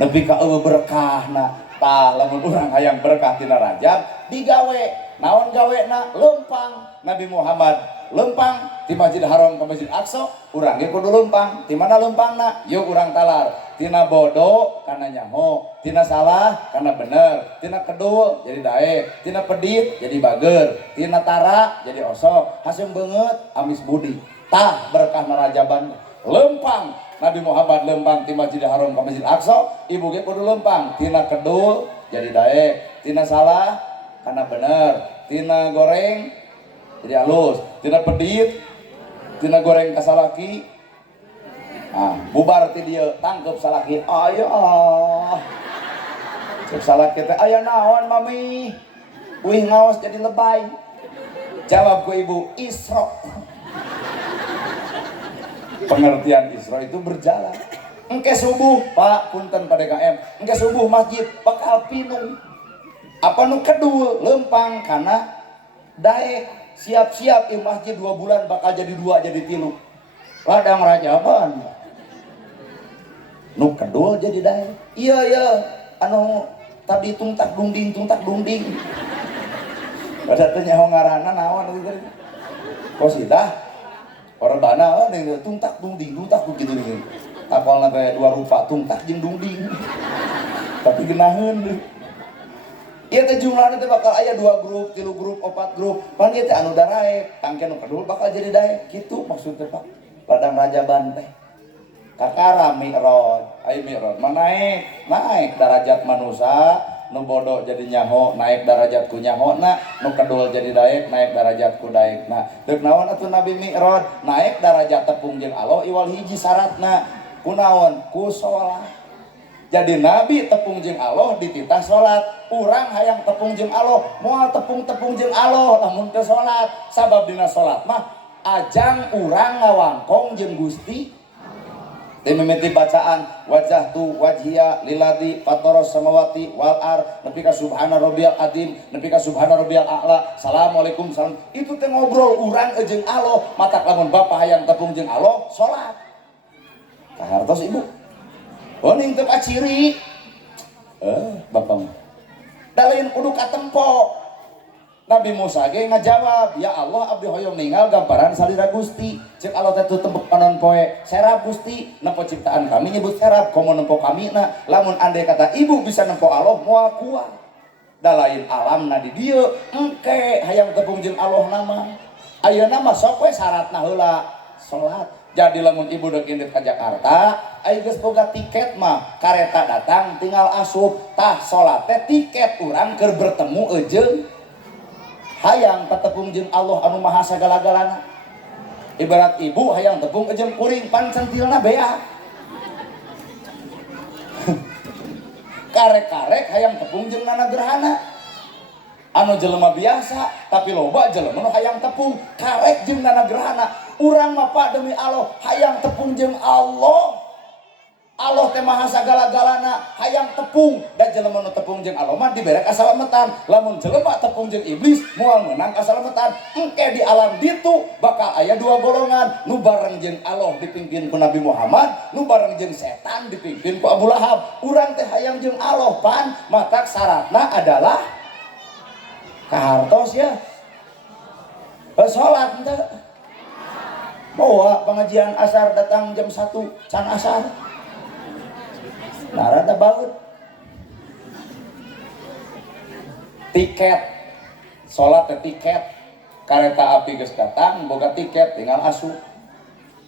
Nepi ka eueuh berkahna tah lamun urang hayang berkah tina rajab digawe naon gawena lempang Nabi Muhammad lempang di Masjid Haram ke Masjid Aqsa urang ge kudu lempang di mana lempangna yuk urang talar tina bodoh kana nyaho tina salah kana bener tina kedul jadi daek tina pedit jadi bager tina tara jadi osok hasim beungeut amis budi tah berkahna rajaban lempang Nabi Muhammad lempang di Masjid Haram ke Masjid Aqsa ibu ge kudu lempang tina kedul jadi daek tina salah kana bener tina goreng jadi halus tina pedit tina goreng kasalaki bubar ti dieu tangkep salaki aya cek salaki teh aya naon mami uih ngaos jadi lebay jawab ku ibu Isra pengertian Isra itu berjalan engke subuh Pak punten pada KM engke subuh masjid bakal pinung apa nu kedul lempang karena daek siap-siap masjid 2 bulan bakal jadi 2 jadi 3 ladang rajaban nu kedul jadi daek iya anu tadi tungtak dungding ada teh nyaho ngaranna naon itu tadi kosidah orebana tungtak dungding gitu nih apalna teh 2 rupa tungtak jeung dungding tapi geunaheun ieu teh jumlahna teh bakal aya 2 grup, 3 grup, 4 grup. Pan ieu teh anu daraek, tangke nu kedul bakal jadi daek. Kitu maksudna Pak. Ladang rajaban teh. Kakara mi'raj, ai mi'raj mah naik darajat manusia, nu bodoh jadi nyaho, naik darajat ku nyahona, nu kedul jadi daek, naik darajat ku daekna. Deuk naon atuh Nabi mi'raj? Naik darajat tepung jeung Allah iwal hiji syaratna. Kunaon? Ku salat. Jadi Nabi tepung jeung Allah dititah salat. Urang hayang tepung jeung Allah, moal tepung-tepung jeung Allah lamun teu salat. Sabab dina salat mah ajang urang ngawangkong jeung Gusti. Teu mimiti bacaan wajhatu wajhiya lilladzi fataras samawati wal ard nepi ka subhana rabbiyal azim nepi ka subhana rabbiyal a'la. Assalamualaikum salam. Itu teh ngobrol urang jeung Allah. Matak lamun bapa hayang tepung jeung Allah salat. Kahartos ibu. Oh ning teu kaciri bapak dalain kudu katempo Nabi Musa ge ngajawab ya Allah abdi hoyong ninggal gambaran salira Gusti cek Allah teh tembok panon poe serap Gusti nempo ciptaan kami nyebut serap komo nempo kami na lamun andai kata ibu bisa nempo Allah moal kuat dalain alam na di dieu engke hayang tepung jeung Allah nama ayeuna mah sok we syaratna heula salat. Jadi lamun ibu dek indit ka Jakarta, ayo geus boga tiket mah kareta datang tinggal asup tah salat teh tiket urang keur bertemu ejeung hayang patepung jeung Allah anu maha sagala-galana. Ibarat ibu hayang tepung ejeung kuring pan centilna bea. Karek-karek hayang tepung jeung nana gerhana. Anu jelema biasa tapi loba jelema nu hayang tepung karek jeung nana gerhana. Urang mah Pak demi Allah hayang tepung jeung Allah. Allah teh maha sagala-galana hayang tepung dan jelema nu tepung jeung Allah mah dibere kasalametan. Lamun jelema tepung jeung iblis moal meunang kasalametan. Engke di alam ditu bakal aya 2 golongan, nu bareng jeung Allah dipimpin ku Nabi Muhammad, nu bareng jeung setan dipimpin ku Abu Lahab. Urang teh hayang jeung Allah pan, maka syaratna adalah kahartos ya. Salat teh bawa pengajian asar datang jam 1 can asar narada baut tiket salat teh tiket kareta api geus datang boga tiket tinggal asup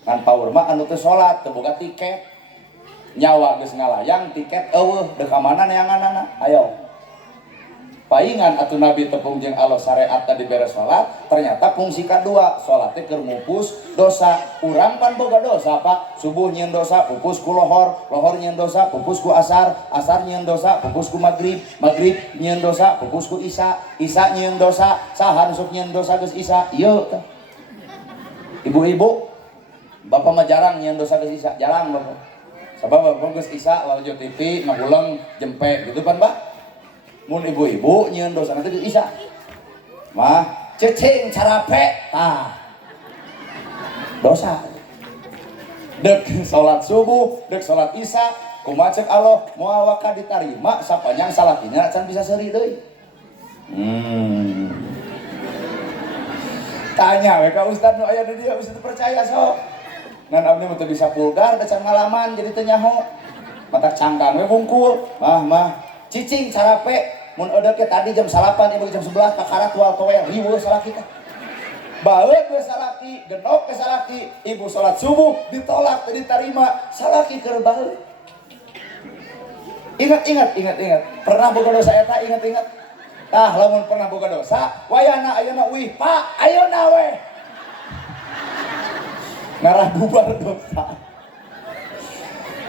kan power mah anu teu salat teu boga tiket nyawa geus ngalayang tiket eueuh deu ka mana neanganana ayo paingan atuh Nabi tepung jeung Allah syariat tadi beres salat ternyata fungsi kadua salat teh keur mupus dosa urang pan boga dosa Pak subuh nyieun dosa pupus ku lohor lohor nyieun dosa pupus ku asar asar nyieun dosa pupus ku maghrib maghrib nyieun dosa pupus ku isya isya nyieun dosa saha sok nyieun dosa geus isya ieu teh ibu-ibu bapak mah jarang nyieun dosa geus isya jarang bapak sabab bapak geus isya lalu TV ngagulang jempe gitu pan Pak mun ibu-ibu nyieun dosa nanti geus isya mah cecing carape tah dosa dek salat subuh dek salat isya kumaha ceuk Allah moal waka ditarima sapanjang salatinya can bisa seuri deui tanya we ka ustad nu aya di dieu bisa percaya sok ngan abdi mah teu bisa pulgar da can ngalaman jadi teu nyaho matak cangkang we bungkul mah cicing carape mun eudeuh ke tadi jam 8 ibu jam 11 pakarat wal toel riweuh salaki teh baeut we salaki genok ke salaki ibu salat subuh ditolak teu ditarima salaki keur baeut ingat pernah boga dosa eta ingat tah lamun pernah boga dosa wayahna ayeuna wih Pak ayeuna we ngarah bubar dosa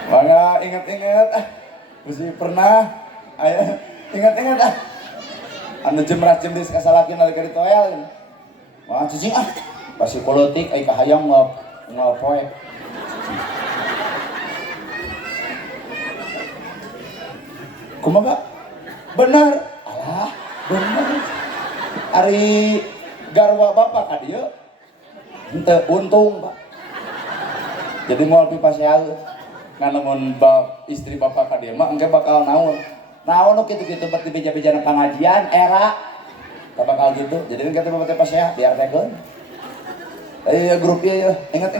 mangga ingat mesti pernah aya ingat anu jemrat-jemris ka salaki nalika ditoel wah cicing pasti politik ai kahayang ngapoe kumaha bener alah bener ari garwa bapak ka dieu henteu untung Pak jadi moal pipa seaeu ngan lamun istri bapak ka dieu mah engke bakal naon nu kitu-kitu berarti beja-bejana pengajian era tak bakal gitu jadi kita bapak pas ya biar tekeun ayo grup ieu ingat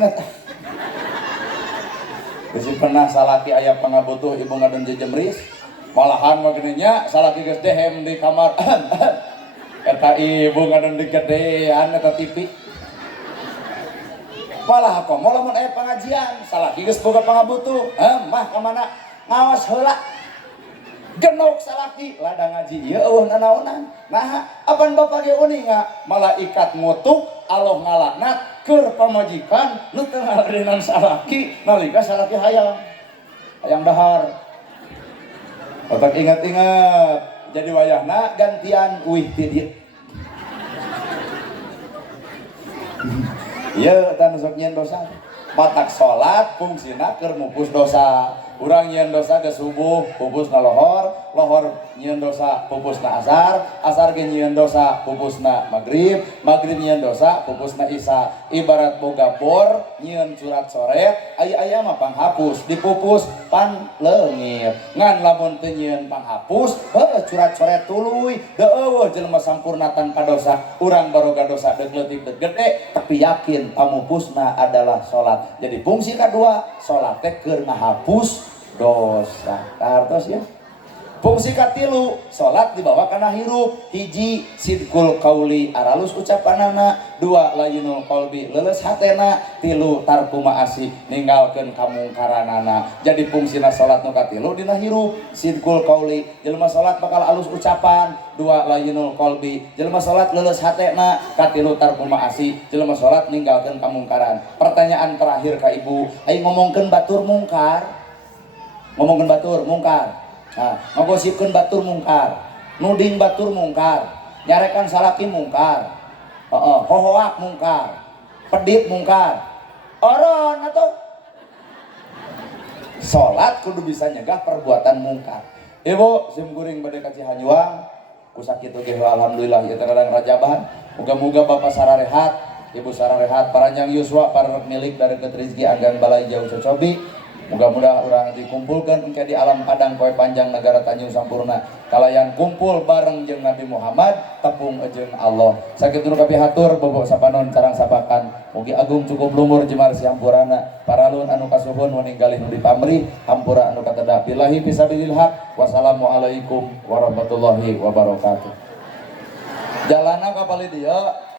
geus pernah salaki aya pangabutuh ibu ngadon jemris malahan mah geuning nya salaki geus dehem di kamar eta ibu ngadon di gedean eta TV malah komo lamun aya pengajian salaki geus boga pangabutuh mah ka mana ngaos heula genok salaki lada ngaji ieu eueuh nanaonan nah apan bapak ge uninga malaikat ngutuk Allah ngalaknat keur pamajikan nu teu ngaladenan salaki nalika salaki hayang dahar otak ingat jadi wayahna gantian uih ti dieu ieu tah nu sok nyieun dosa matak salat fungsina keur mupus dosa urang nyieun dosa ke subuh pupusna lohor nyieun dosa pupusna asar ge nyieun dosa pupusna maghrib nyieun dosa pupusna isya ibarat boga bor nyieun surat coret aya mah panghapus dipupus pan leungit ngan lamun teu nyieun panghapus surat coret tuluy teu eueuh jelema sampurna tanpa dosa urang baroga dosa deuk leutik deuk gede tapi yakin pamupusna adalah salat jadi fungsi kedua salat teh keur ngahapus dosa kartos ya fungsi katilu salat dibawa kana hirup hiji sidqul qauli aralus ucapanana dua layinul qalbi leuleus hatena tilu tarku ma'asi ninggalkeun kamungkaranana jadi fungsina salat nu katilu dina hirup sidqul qauli jelema salat bakal alus ucapan dua layinul qalbi jelema salat leuleus hatena katilu tarku ma'asi jelema salat ninggalkeun kamungkaran pertanyaan terakhir ka ibu ai ngomongkeun batur mungkar nah, ngogosipkeun batur mungkar nuding batur mungkar nyarekan salaki mungkar hohoak mungkar pedit mungkar oron atau salat kudu bisa nyegah perbuatan mungkar ibu sim kuring bade ka Cihanjuang kusakitu ge alhamdulillah ieu kadang rajaban muga-muga bapak sararehat ibu sararehat paranjang yuswa para milik dari Rezeki Agan Balai Jauh Cocobi mudah-mudahan orang dikumpulkan engke di alam padang poe panjang negara Tanjung Sampurna kalayan kumpul bareng jeung Nabi Muhammad tepung jeung Allah sakitu nu kapihatur bobo sapanon carang sapakan mugi agung cukup lumur jemar siampurana paralun anu kasuhun waninggalih nu dipamrih hampura anu kateda billahi fisabilil haq wassalamualaikum warahmatullahi wabarakatuh jalana ka bali dieu